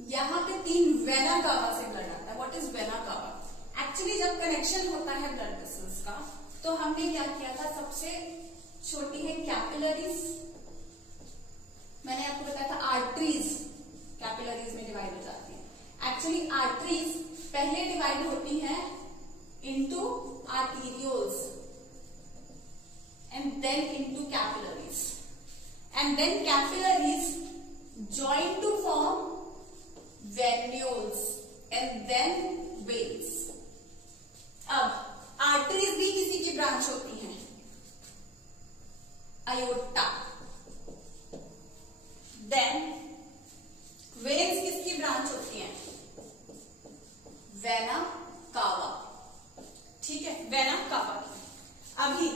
यहां पे 3 वेना कावा से ब्लड आता है। What is vena cava? Actually जब कनेक्शन होता है ब्लड वेसल्स का, तो हमने क्या किया था, सबसे छोटी है कैपिलरीज, मैंने आपको बताया था आर्टरीज कैपिलरीज में डिवाइड हो जाती है। एक्चुअली आर्टरीज पहले डिवाइड होती है into arterioles and then into capillaries, and then capillaries join to form venules and then veins। अब आर्टरीज भी किसी की ब्रांच होती हैं, अयोर्टा। देन वेन्स किसकी ब्रांच होती हैं, वेना कावा। ठीक है, वेना कावा। अभी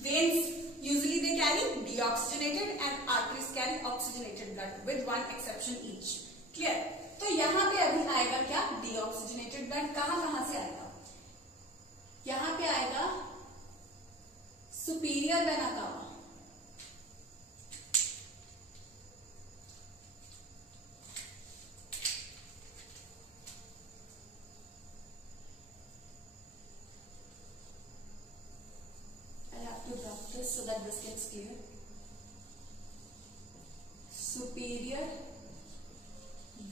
veins usually they carry deoxygenated and arteries carry oxygenated blood with one exception each। clear? तो यहां पे अभी आएगा क्या, deoxygenated blood। कहां से आएगा, यहां पे आएगा सुपीरियर वेना कावा, so that this gets clear। superior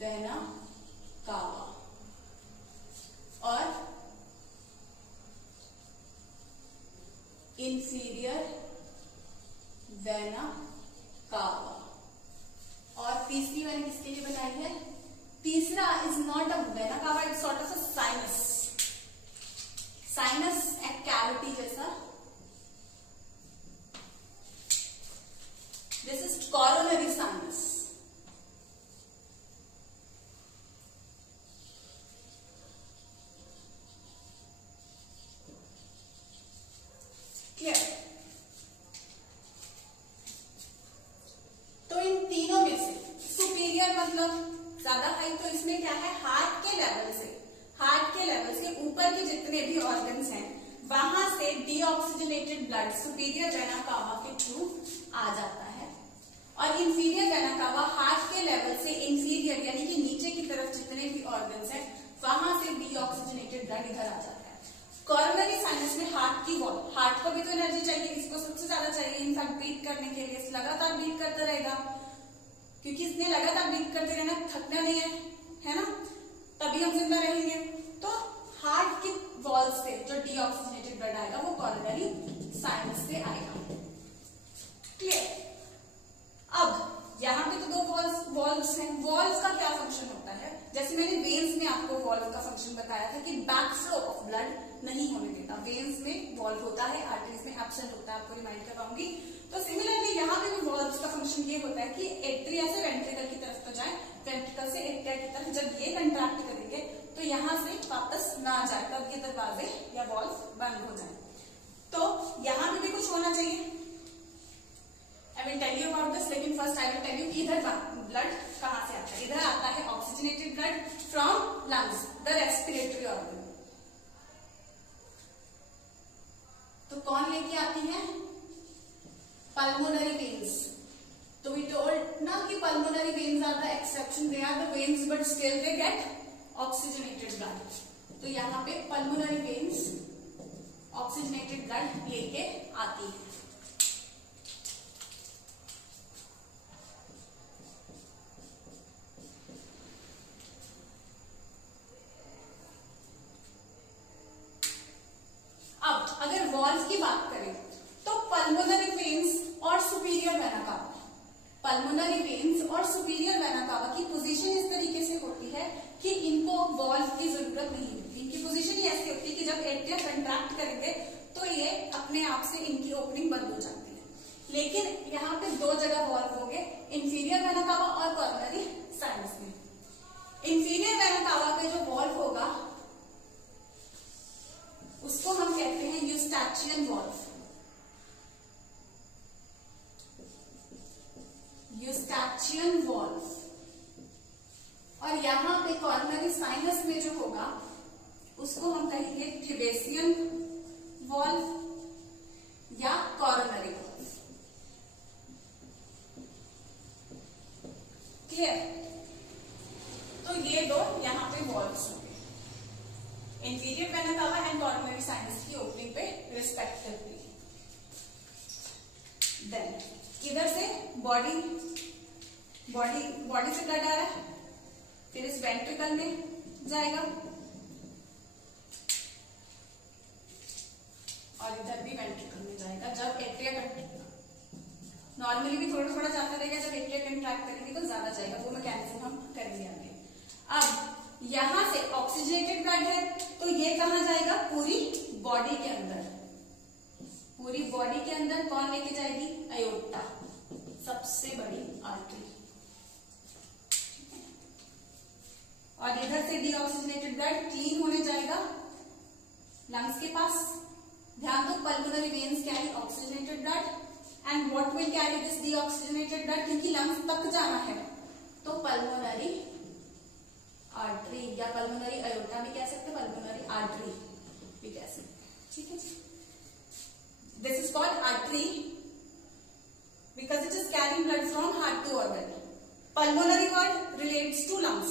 vena cava और inferior vena cava। और तीसरी मैंने किसके लिए बनाई है, तीसरा is not a vena cava, it's sort of a sinus. Sinus एक कैविटी जैसा, this is coronary sinus। Clear? तो इन तीनों में से सुपीरियर मतलब ज्यादा हाई, तो इसमें क्या है, हार्ट के लेवल से ऊपर के जितने भी ऑर्गन्स हैं वहां से डीऑक्सीजनेटेड ब्लड सुपीरियर वेना कावा के थ्रू आ जाता है, और इंफीरियर वेना कावा हार्ट के लेवल से इंफीरियर यानी कि नीचे की तरफ जितने भी ऑर्गन्स हैं वहां से डीऑक्सीजनेटेड ब्लड इधर आ जाता है। कोरोनरी साइनस में हार्ट की वॉल, हार्ट को भी तो एनर्जी चाहिए, इसको सबसे ज्यादा चाहिए इनफैक्ट बीट करने के लिए, लगातार बीट करता रहेगा, क्योंकि इसने लगातार बीट करते रहना, थकना नहीं है ना, तभी हम जिंदा रहेंगे। तो हार्ट की वॉल से जो डीऑक्सीजनेटेड ब्लड आएगा वो कोरोनरी साइनस से आएगा। क्लियर? अब यहाँ पे तो दो वॉल्व्स हैं। वॉल्व का क्या फंक्शन होता है, जैसे मैंने वेन्स में आपको वॉल्व का फंक्शन बताया था कि बैक फ्लो ऑफ ब्लड नहीं होने देता, वेन्स में वॉल्व होता है, आर्टरीज में एब्सेंट होता है, आपको रिमाइंड करवाऊंगी। तो सिमिलरली यहाँ पे भी वॉल्व का फंक्शन ये होता है कि एट्रिया से वेंट्रिकल की तरफ तो जाए, वेंट्रिकल से एट्रिया की तरफ जब ये कंट्रैक्ट करेंगे तो यहाँ से वापस ना जाए, तब ये दरवाजे या वॉल्व बंद हो जाए। तो यहाँ पे भी कुछ होना चाहिए, I will tell you about this, लेकिन first I will tell you कि इधर ब्लड कहां से आता है। इधर आता है oxygenated blood from lungs, the respiratory organ. तो कौन लेके आती है, पल्मोनरी वेन्स। तो वी टोल्ड ना कि pulmonary veins are the exception, they are the veins but still they get oxygenated blood. तो यहाँ पे पल्मोनरी वेन्स ऑक्सीजनेटेड ब्लड लेके आती है। अब अगर वॉल्व की बात करें तो पल्मोनरी वेन्स और सुपीरियर वेना कावा, पल्मोनरी वेन्स और सुपीरियर वेना कावा की पोजीशन इस तरीके से होती है कि इनको वॉल्व की जरूरत नहीं होती। इनकी पोजीशन ही ऐसी होती है कि जब एट्रिया कंट्रैक्ट करेंगे तो ये अपने आप से इनकी ओपनिंग बंद हो जाती है। लेकिन यहाँ पे दो जगह वॉल्व होंगे, इंफीरियर वेना कावा और कोरोनरी साइनस में। इंफीरियर वेना कावा पे जो वॉल्व होगा उसको हम कहते हैं यूस्टैचियन वॉल्व। यूस्टैचियन वॉल्व। और यहां पे कोरोनरी साइनस में जो होगा उसको हम कहेंगे थिबेसियन वॉल्व या कोरोनरी वॉल्व। क्लियर? तो ये दो यहां पे वॉल्व्स होंगे, inferior vena cava and coronary sinus की ओपनिंग पे रिस्पेक्टिवली। देन इधर से बॉडी से ब्लड आ रहा है, फिर इस वेंट्रिकल में जाएगा और इधर भी वेंट्रिकल में जाएगा। जब एट्रिया नॉर्मली भी थोड़ा थोड़ा जाता रहेगा, जब एट्रिया कंट्रैक्ट करेंगे तो ज्यादा जाएगा, वो मैकेनिज्म हम करेंगे आगे। अब यहां से ऑक्सीजनेटेड ब्लड है तो ये कहां जाएगा? पूरी बॉडी के अंदर। पूरी बॉडी के अंदर कौन लेके जाएगी? अयोर्टा, सबसे बड़ी आर्टरी। और इधर से डीऑक्सीजनेटेड ब्लड क्लीन होने जाएगा लंग्स के पास। ध्यान दो, pulmonary veins carry oxygenated blood and what will carry this deoxygenated blood? क्योंकि लंग्स तक जाना है तो पल्मोनरी आर्टरी या पल्मोनरी अयोर्टा भी कह सकते, पल्मोनरी आर्टरी भी कह सकते। ठीक है जी, this is called artery because it is carrying blood from heart to organ. Pulmonary word relates to lungs.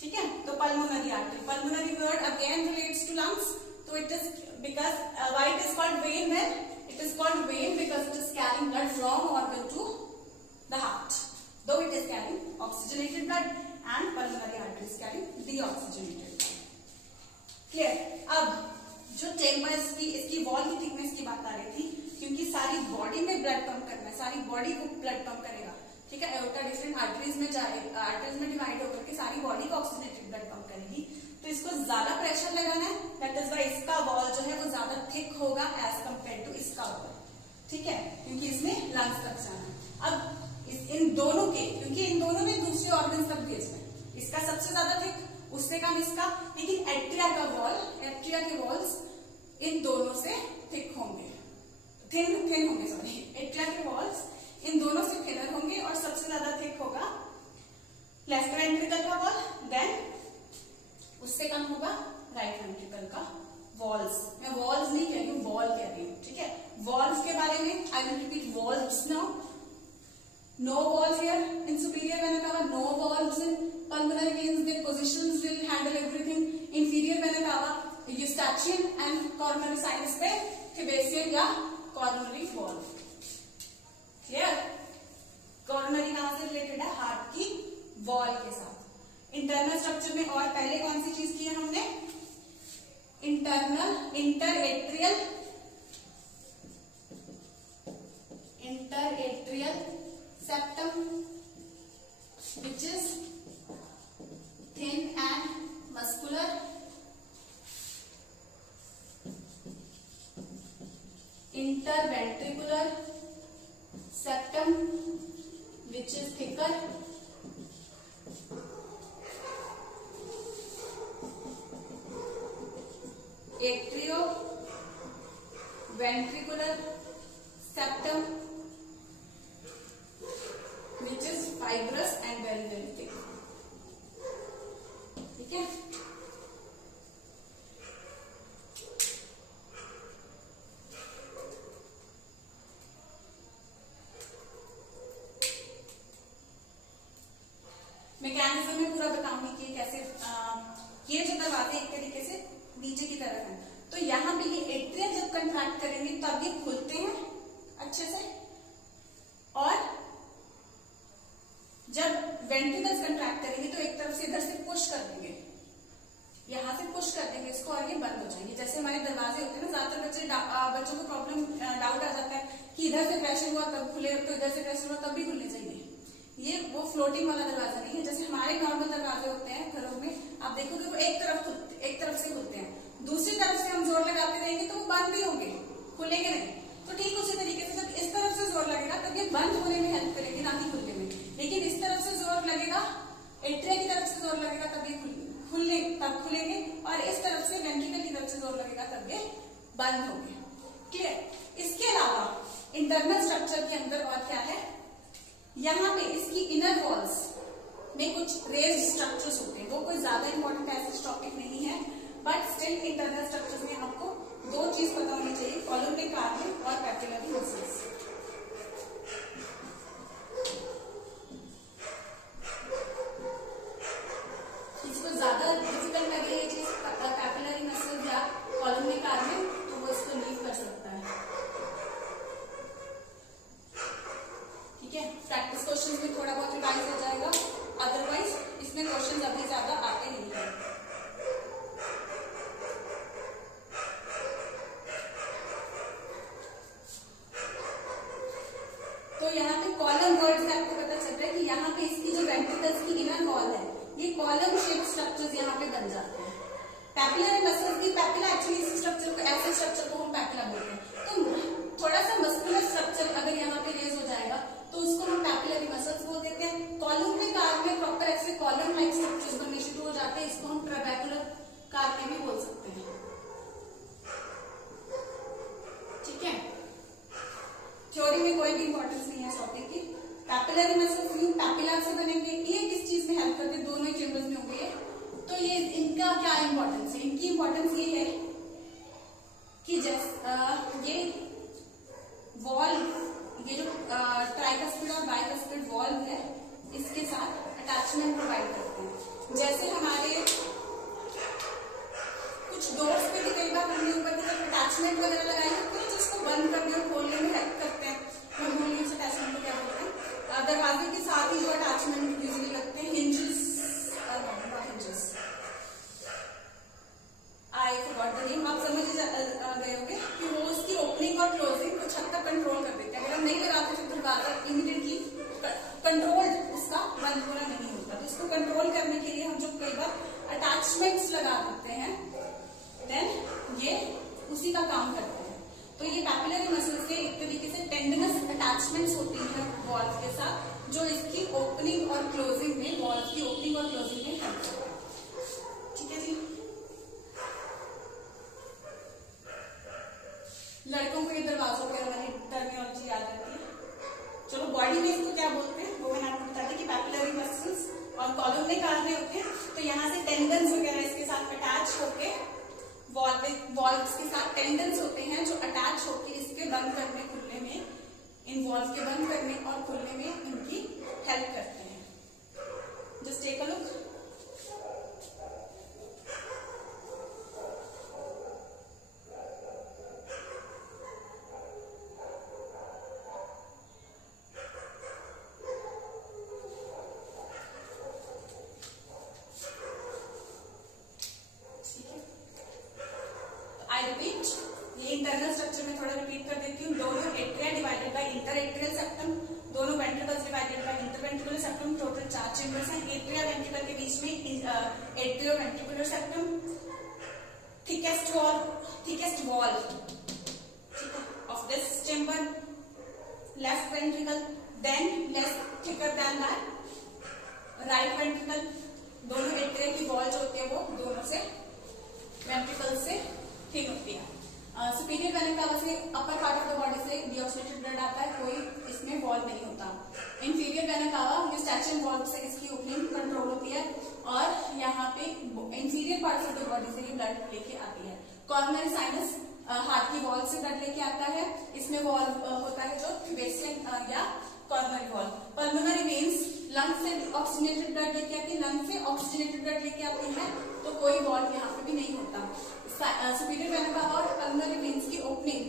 ठीक है, तो pulmonary artery, pulmonary word again relates to lungs. So it is because why it is called vein then? It is called vein because it is carrying blood from organ to the heart. Though it is carrying oxygenated blood and pulmonary artery is carrying deoxygenated blood. Clear? अब जो चेम्बर्स की इसकी वॉल की थिकनेस की बात आ रही थी, क्योंकि सारी बॉडी में ब्लड पंप करना है, सारी बॉडी को ब्लड पंप करेगा। ठीक है, एओर्टा डिफरेंट आर्टरीज में जाएगा, आर्टरीज में डिवाइड होकर के सारी बॉडी को ऑक्सीजनेटेड ब्लड पंप करेगी, तो इसको ज्यादा प्रेशर लगाना है। दैट इज वाई इसका वॉल जो है वो ज्यादा थिक होगा एज कम्पेयर टू इसका वॉल। ठीक है, क्योंकि इसमें लंग्स तक जाना है। अब इन दोनों के, क्योंकि इन दोनों में दूसरे ऑर्गन तक भेजना है, इसका सबसे ज्यादा थिक, उससे कम इसका, लेकिन एट्रिया का वॉल, एट्रिया के वॉल्स इन दोनों से थिक होंगे, थिन होंगे, सॉरी, एट्रिया के वॉल्स इन दोनों से थिनर होंगे और सबसे ज्यादा थिक होगा लेफ्ट वेंट्रिकल का वॉल, देन उससे कम होगा राइट वेंट्रिकल का वॉल्स। मैं वॉल्स नहीं कह रही हूँ, वॉल कह रही हूँ। ठीक है, वॉल्स के बारे में I will repeat walls now. No valve here in superior vena cava, no valves in pulmonary veins. Their positions will handle everything. Inferior vena cava, eustachian and coronary sinus पे Thebesian या coronary valve. Clear? Coronary कहाँ से रिलेटेड है? हार्ट की वॉल के साथ। इंटरनल स्ट्रक्चर में और पहले कौन सी चीज की है हमने? Interatrial septum, which is thin and muscular. Interventricular septum, which is thicker. Atrioventricular septum, which is fibrous and very very thick. ठीक है, मैकेनिज्म में पूरा बताऊंगी कि कैसे ये जो दरवाजे एक तरीके से नीचे की तरफ है, तो यहाँ पे ये एट्रिया जब कंट्रैक्ट करेंगे तब ये खुलते हैं अच्छे से, और जब वेंट्रिकल्स कंट्रैक्ट करेंगे तो एक तरफ से इधर से पुश कर देंगे, यहां से पुश कर देंगे इसको और ये बंद हो जाएंगे। जैसे हमारे दरवाजे होते हैं ना, ज्यादातर बच्चों को प्रॉब्लम डाउट आ जाता है कि इधर से प्रेशर हुआ तब खुले, तो इधर से प्रेशर हुआ तब भी खुलने चाहिए। ये वो फ्लोटिंग वाला दरवाजा नहीं है। जैसे हमारे नॉर्मल दरवाजे होते हैं घरों में, आप देखोगे वो एक तरफ से खुलते हैं, दूसरी तरफ से हम जोर लगाते रहेंगे तो वो बंद भी होंगे, खुलेंगे नहीं। तो ठीक उसी तरीके से जब इस तरफ से जोर लगेगा तब ये बंद होने में हेल्प करेगी, ना कि खुलने में। लेकिन इस तरफ से जोर लगेगा, एट्रिया की तरफ से जोर लगेगा तब ये खुलेंगे, और इस तरफ से वेंट्रिकल की तरफ से जोर लगेगा तब ये बंद होंगे। क्लियर। इसके अलावा इंटरनल स्ट्रक्चर के अंदर और क्या है, यहाँ पे इसकी इनर वॉल्स में कुछ रेज्ड स्ट्रक्चर्स होते हैं। वो कोई ज्यादा इंपॉर्टेंट ऐसा टॉपिक नहीं है, बट स्टिल इंटरनल स्ट्रक्चर्स में आपको दो चीज पता होनी चाहिए, कोलुम्बिक कार्निया और पैपिलरी मसल्स। इसको ज्यादा डिफिकल्ट लगे ये चीज पैपिलरी मसल्स या कोलुम्बिक कार्निया, तो वो इसको लीव कर सकता है। ठीक है, प्रैक्टिस क्वेश्चंस में थोड़ा बहुत रिवाइज हो जाएगा, अदरवाइज इसमें क्वेश्चंस अभी ज्यादा आते नहीं है। तो यहाँ पे कॉलम वर्ड से आपको पता चल रहा है कि यहाँ पे इसकी जो वेंट्रिकल्स की इनर वॉल है, ये कॉलम शेप स्ट्रक्चर्स यहाँ पे बन जाते हैं। पैपिलरी मसल्स की, पैपिला एक्चुअली इस स्ट्रक्चर को, ऐसे स्ट्रक्चर को हम पैपिला बोलते हैं। तो थोड़ा सा मस्कुलर स्ट्रक्चर अगर यहाँ पे रेज हो जाएगा तो उसको हम पैपिलरी मसल्स बोल देते हैं। कोलुम्बिक कार्निया में प्रॉपर ऐसे कॉलम लाइक स्ट्रक्चर्स बनने शुरू हो जाते हैं, इसको हम ट्रेबेकुलर कार्निया भी बोल सकते हैं। ठीक है, थ्योरी में कोई भी इंपॉर्टेंस नहीं है इस टॉपिक की। पैपिलरी मसल्स पैपिला से बनेंगे, ये किस चीज में हेल्प करते हैं, दोनों ही चेंबर्स में होंगे। तो ये इनका क्या इंपॉर्टेंस है, इनकी इंपॉर्टेंस ये है कि जैसे ये वॉल, ये जो ट्राइकस्पिड और बाइकस्पिड वॉल है, इसके साथ अटैचमेंट प्रोवाइड करते हैं। जैसे हमारे कुछ डोर्स पे भी कई बार हमने ऊपर की तरफ अटैचमेंट वगैरह लगाई होती है, जिसको बंद करने और खोलने में हेल्प करते हैं। उस अटैचमेंट को क्या बोलते हैं, दरवाजे के साथ ही जो अटैचमेंट यूजुअली लगते हैं, hinges, I forgot the name, आप समझ गए होंगे कि वो उसकी ओपनिंग और क्लोजिंग कुछ हद तक कंट्रोल कर देते हैं। अगर हम नहीं लगाते तो दरवाजा इमीडिएटली कंट्रोल्ड, उसका बंद पूरा नहीं होता। तो इसको कंट्रोल करने के लिए हम जो कई बार अटैचमेंट्स लगा देते हैं, देन ये उसी का काम करते हैं। तो ये पैपिलरी मसल से एक तरीके से टेंडनस अटैचमेंट्स होती है वॉल्व के साथ, जो इसकी ओपनिंग और क्लोजिंग में, वॉल्व की ओपनिंग और क्लोजिंग में हेल्प करते हैं। ठीक है जी, लड़कों को ये दरवाजों वगैरह वाली टर्मिनोलॉजी याद रहती है। चलो, बॉडी में इसको क्या बोलते हैं वो मैंने आपको बता दी कि पैपिलरी मसल्स और कोलुम्बिक कार्निया होते हैं। तो यहाँ से टेंडन्स वगैरह इसके साथ अटैच होके, वॉल्व्स के साथ टेंडन्स होते हैं जो अटैच होके इसके बंद करने खुलने में, इन वॉल्व के बंद करने और खुलने में इनकी हेल्प करते हैं। Just take a look. Internal structure में थोड़ा रिपीट कर देती हूँ। दोनों atria divided by inter atrial septum, दोनों ventricles divided by inter ventricular septum. Total 4 chambers हैं एट्रिया वेंट्रिकल के बीच में, atrio ventricular septum, thickest wall of this chamber, left ventricle, then less thicker than that right ventricle. दोनों एट्रिया की वॉल जो होती है वो दोनों से वेंट्रिकल से थिक होती है। सुपीरियर वेना कावा से, upper part of the body से डीऑक्सीनेटेड ब्लड आता है, कोई इसमें वॉल नहीं होता। इंफीरियर वेना कावा, स्टैचियन वॉल्व से इसकी ओपनिंग कंट्रोल होती है, और यहाँ पे inferior part of the body से ये ब्लड लेके आती है। कॉर्नरी साइनस हार्ट की वॉल से ब्लड लेके आता है, इसमें वॉल्व होता है जो बेसियन या coronary wall. Pulmonary veins lung से ऑक्सीजनेटेड ब्लड लेके आती है, लंग से ऑक्सीजनेटेड ब्लड लेके आती है, तो कोई वॉल्व यहाँ पे भी नहीं होता। सुपीरियर वेना कावा और पल्मोनरी वेन्स की ओपनिंग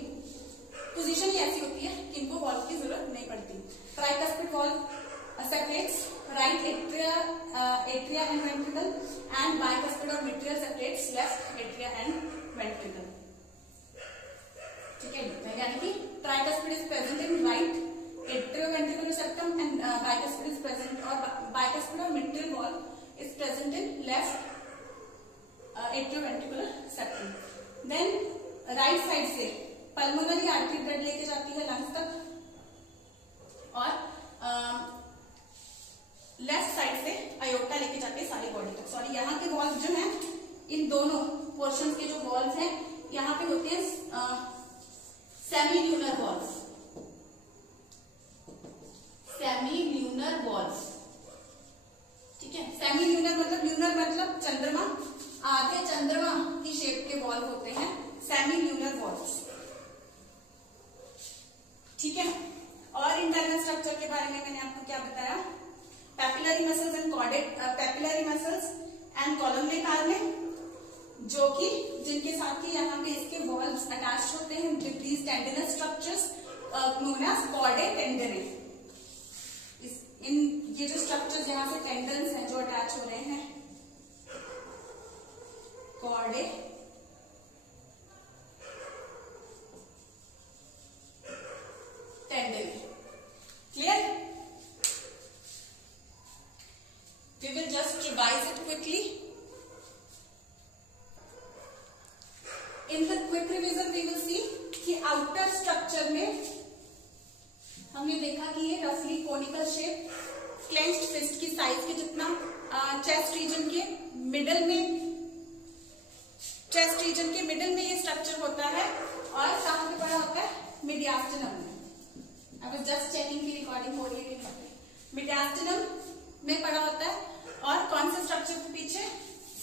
पोजीशन ही ऐसी होती है कि इनको वॉल्व की जरूरत नहीं पड़ती। Tricuspid valve separates right atria and ventricle, and bicuspid और mitral separates left atria and ventricle. ठीक है, यानी कि tricuspid is present in right atrioventricular septum and bicuspid is present, or bicuspid or mitral valve is present in left atrioventricular septum. Then right side से पल्मोनरी आर्टरी ब्लड लेके जाती है लंग्स तक, और लेफ्ट साइड से अयोर्टा लेके जाती है सारी बॉडी तक. सॉरी, यहाँ के वॉल्व जो है, इन दोनों पोर्शंस के जो वॉल्व हैं यहाँ पे होते हैं semi lunar valve. Semi lunar valve, ठीक है. सेमी ल्यूनर मतलब चंद्रमा, आधे चंद्रमा की शेप के वॉल्व होते हैं सेमी ल्यूनर वॉल्व्स, ठीक है. और इंटरनल स्ट्रक्चर के बारे में मैंने आपको क्या बताया, papillary muscles and chordae, papillary muscles and columnae carneae, जो कि जिनके साथ ही यहाँ पे इसके वॉल्व्स अटैच होते हैं with these tendinous structures known as chordae tendineae. इन ये जो स्ट्रक्चर्स यहाँ से टेंडन्स हैं जो अटैच हो रहे हैं, कॉर्डे tendon. Clear? We will just revise it quickly. In the quick revision we will see कि outer structure में हमने देखा कि ये रफली कोनिकल शेप, क्लेंच्ड फिस्ट की साइज के जितना, चेस्ट रीजन के मिडल में ये स्ट्रक्चर होता है, और कहाँ पे पड़ा होता है, मीडियास्टिनम में. आई वाज जस्ट चेकिंग की रिकॉर्डिंग हो रही है कि मीडियास्टिनम में पड़ा होता है. और कौन से स्ट्रक्चर के पीछे,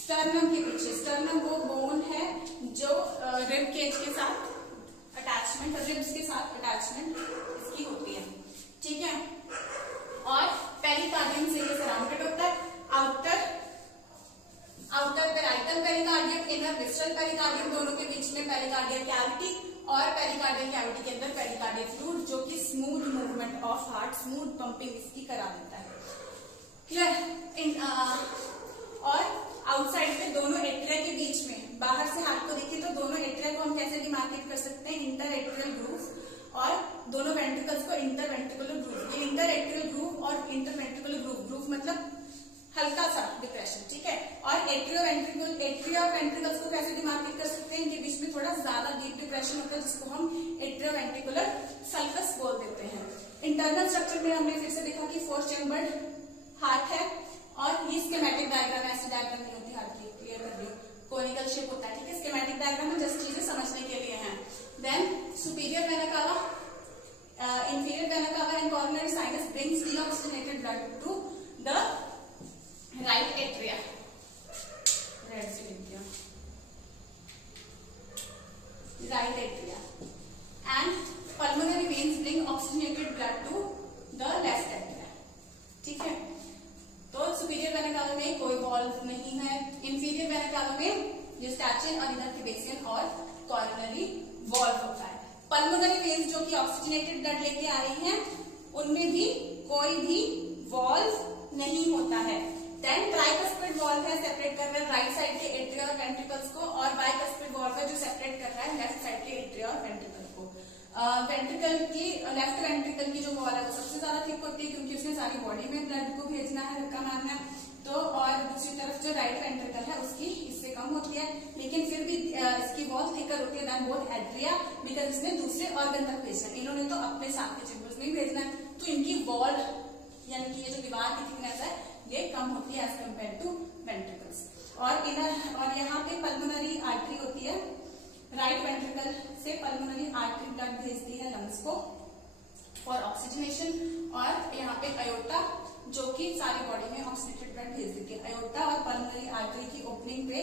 स्टर्नम के पीछे. स्टर्नम वो बोन है जो रिब केज के साथ अटैचमेंट, रिब्स के साथ अटैचमेंट इसकी होती है, ठीक है. और पेरिकार्डियम से ये सराउंडेड होता है. Outer parietal pericardium, inner विस्ट्रल pericardium, दोनों के बीच में पेरिकार्डियल कैविटी, और पेरिकार्डियल कैविटी के अंदर पेरिकार्डियल फ्लूइड जो कि smooth movement of heart, smooth pumping इसकी करा देता है. क्लियर? और आउटसाइड पे दोनों एट्रिया के बीच में, बाहर से हाथ को देखिए तो दोनों एट्रिया को हम कैसे डिमार्केट कर सकते हैं, इंटर एट्रियल ग्रूव, और दोनों वेंट्रिकल्स को इंटर वेंट्रिकुलर ग्रूव. ये इंटर एट्रियल ग्रूव और इंटर वेंट्रिकुलर ग्रूव मतलब हल्का सा डिप्रेशन, ठीक है. और एट्रिया और वेंट्रिकल्स को कैसे डिमार्केट कर सकते हैं, इनके बीच में थोड़ा ज्यादा डीप डिप्रेशन होता है जिसको हम एट्रिया वेंट्रिकुलर सल्कस बोल देते हैं. इंटरनल स्ट्रक्चर में हमने फिर से देखा कि 4 चैम्बर्ड हार्ट है, और ये स्कीमेटिक डायग्राम, ऐसी डायग्राम नहीं होती हार्ट की, क्लियर कर दियो, कोनिकल शेप होता है, ठीक है. स्कीमेटिक डायग्राम में जस्ट चीजें समझने के लिए हैं. Then superior vena cava, inferior vena cava and coronary sinus brings deoxygenated blood to the right atria. Right atria. And pulmonary veins bring oxygenated blood to the left atria. ठीक है. तो सुपीरियर वेना कावा में कोई वॉल्व नहीं है. इंफीरियर वेना कावा में यूस्टैचियन और इधर तिबेसियन और कॉरोनरी वॉल्व होता है. पल्मोनरी वेन्स जो कि ऑक्सीजनेटेड ब्लड लेके आ रही हैं, उनमें भी कोई भी वॉल्व नहीं होता है. देन ट्राइकस्पिड वॉल्व है, सेपरेट कर रहा है राइट साइड के एट्रिया और वेंट्रिकल्स को, और बाइकस्पिड वॉल्व है जो सेपरेट कर रहा है लेफ्ट साइड के एट्रिया और वेंट्रिकल को. वेंट्रिकल की, लेफ्ट वेंट्रिकल की जो वॉल है वो सबसे ज्यादा थिक होती है क्योंकि उसने सारी बॉडी में ब्लड को भेजना है, धक्का मारना है. तो और दूसरी तरफ जो राइट वेंट्रिकल है उसकी इससे कम होती है, लेकिन फिर भी इसकी वॉल थिकर होती है देन बोथ एट्रिया, बिकॉज इसने दूसरे ऑर्गन तक भेजना है, इन्होंने तो अपने साथ के चैम्बर्स में भेजना है. तो इनकी वॉल यानी कि ये जो दीवार की थिकनेस है ये कम होती है एज कम्पेयर टू वेंट्रिकल्स. और यहाँ पे पल्मोनरी आर्टरी होती है, राइट वेंट्रिकल से पल्मोनरी आर्टरी ब्लड भेजती है लंग्स को फॉर ऑक्सीजनेशन, और यहाँ पे अयोर्टा जो कि सारी बॉडी में ऑक्सीजनेटेड ब्लड भेज देती है. अयोर्टा और पल्मोनरी आर्टरी की ओपनिंग पे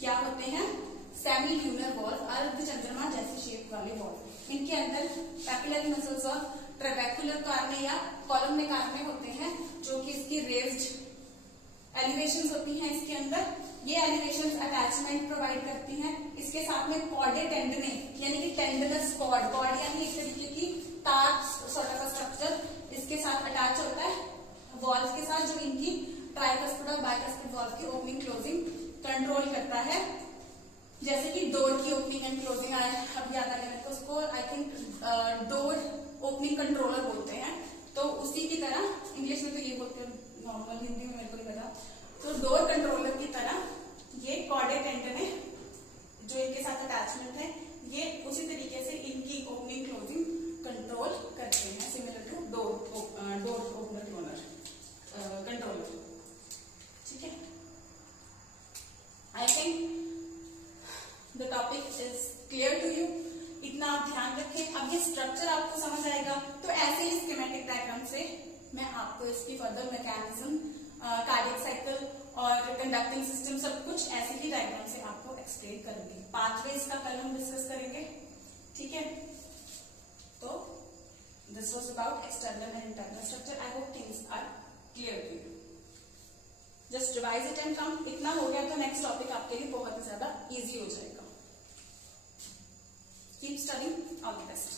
क्या होते हैं, सेमी ल्यूनर वॉल्व, अर्ध चंद्रमा जैसी शेप वाले वॉल्व. इनके अंदर पैपिलरी मसल्स और ट्रेबेकुलर कार्ने या कॉलमने कार्ने होते हैं जो कि इसकी रेज्ड एलिवेशंस होती हैं. इसके अंदर ये एलिवेशंस अटैचमेंट प्रोवाइड करती हैं. इसके साथ में कॉर्डे टेंडने यानी कि टेंडनस कॉर्ड यानी एक तरीके की तार सॉर्ट ऑफ स्ट्रक्चर इसके साथ अटैच होता है वॉल्व के साथ, जो इनकी ट्राइकस्पिड और बाइकस्पिड वॉल्व की ओपनिंग क्लोजिंग कंट्रोल करता है. जैसे कि डोर की ओपनिंग एंड क्लोजिंग अब याद आ गया मेरे को, उसको I think door opening controller बोलते हैं। तो उसी की तरह इंग्लिश में तो ये बोलते हैं, नॉर्मल हिंदी में मेरे को नहीं पता। तो डोर कंट्रोलर की तरह ये कॉर्डेड एंटेना जो इनके साथ अटैचमेंट है, ये उसी तरीके से इनकी ओपनिंग क्लोजिंग कंट्रोल करते हैं, similar to door opener controller. ठीक है, I think the topic is clear to you. इतना आप ध्यान रखें। अब ये स्ट्रक्चर आपको समझ आएगा, तो ऐसे ही स्कीमेटिक डायग्राम से मैं आपको इसकी फर्दर मैकेनिज्म, कार्डियक साइकिल और कंडक्टिंग सिस्टम सब कुछ ऐसे ही डायग्राम से आपको एक्सप्लेन करूंगी। पाथवेज का कल हम डिस्कस करेंगे। ठीक है, तो this was about external and internal structure. I hope things are clear to you. Just revise it and come. इतना हो गया तो नेक्स्ट टॉपिक आपके लिए बहुत ही ज्यादा इजी हो जाएगा। Keep studying. All the best.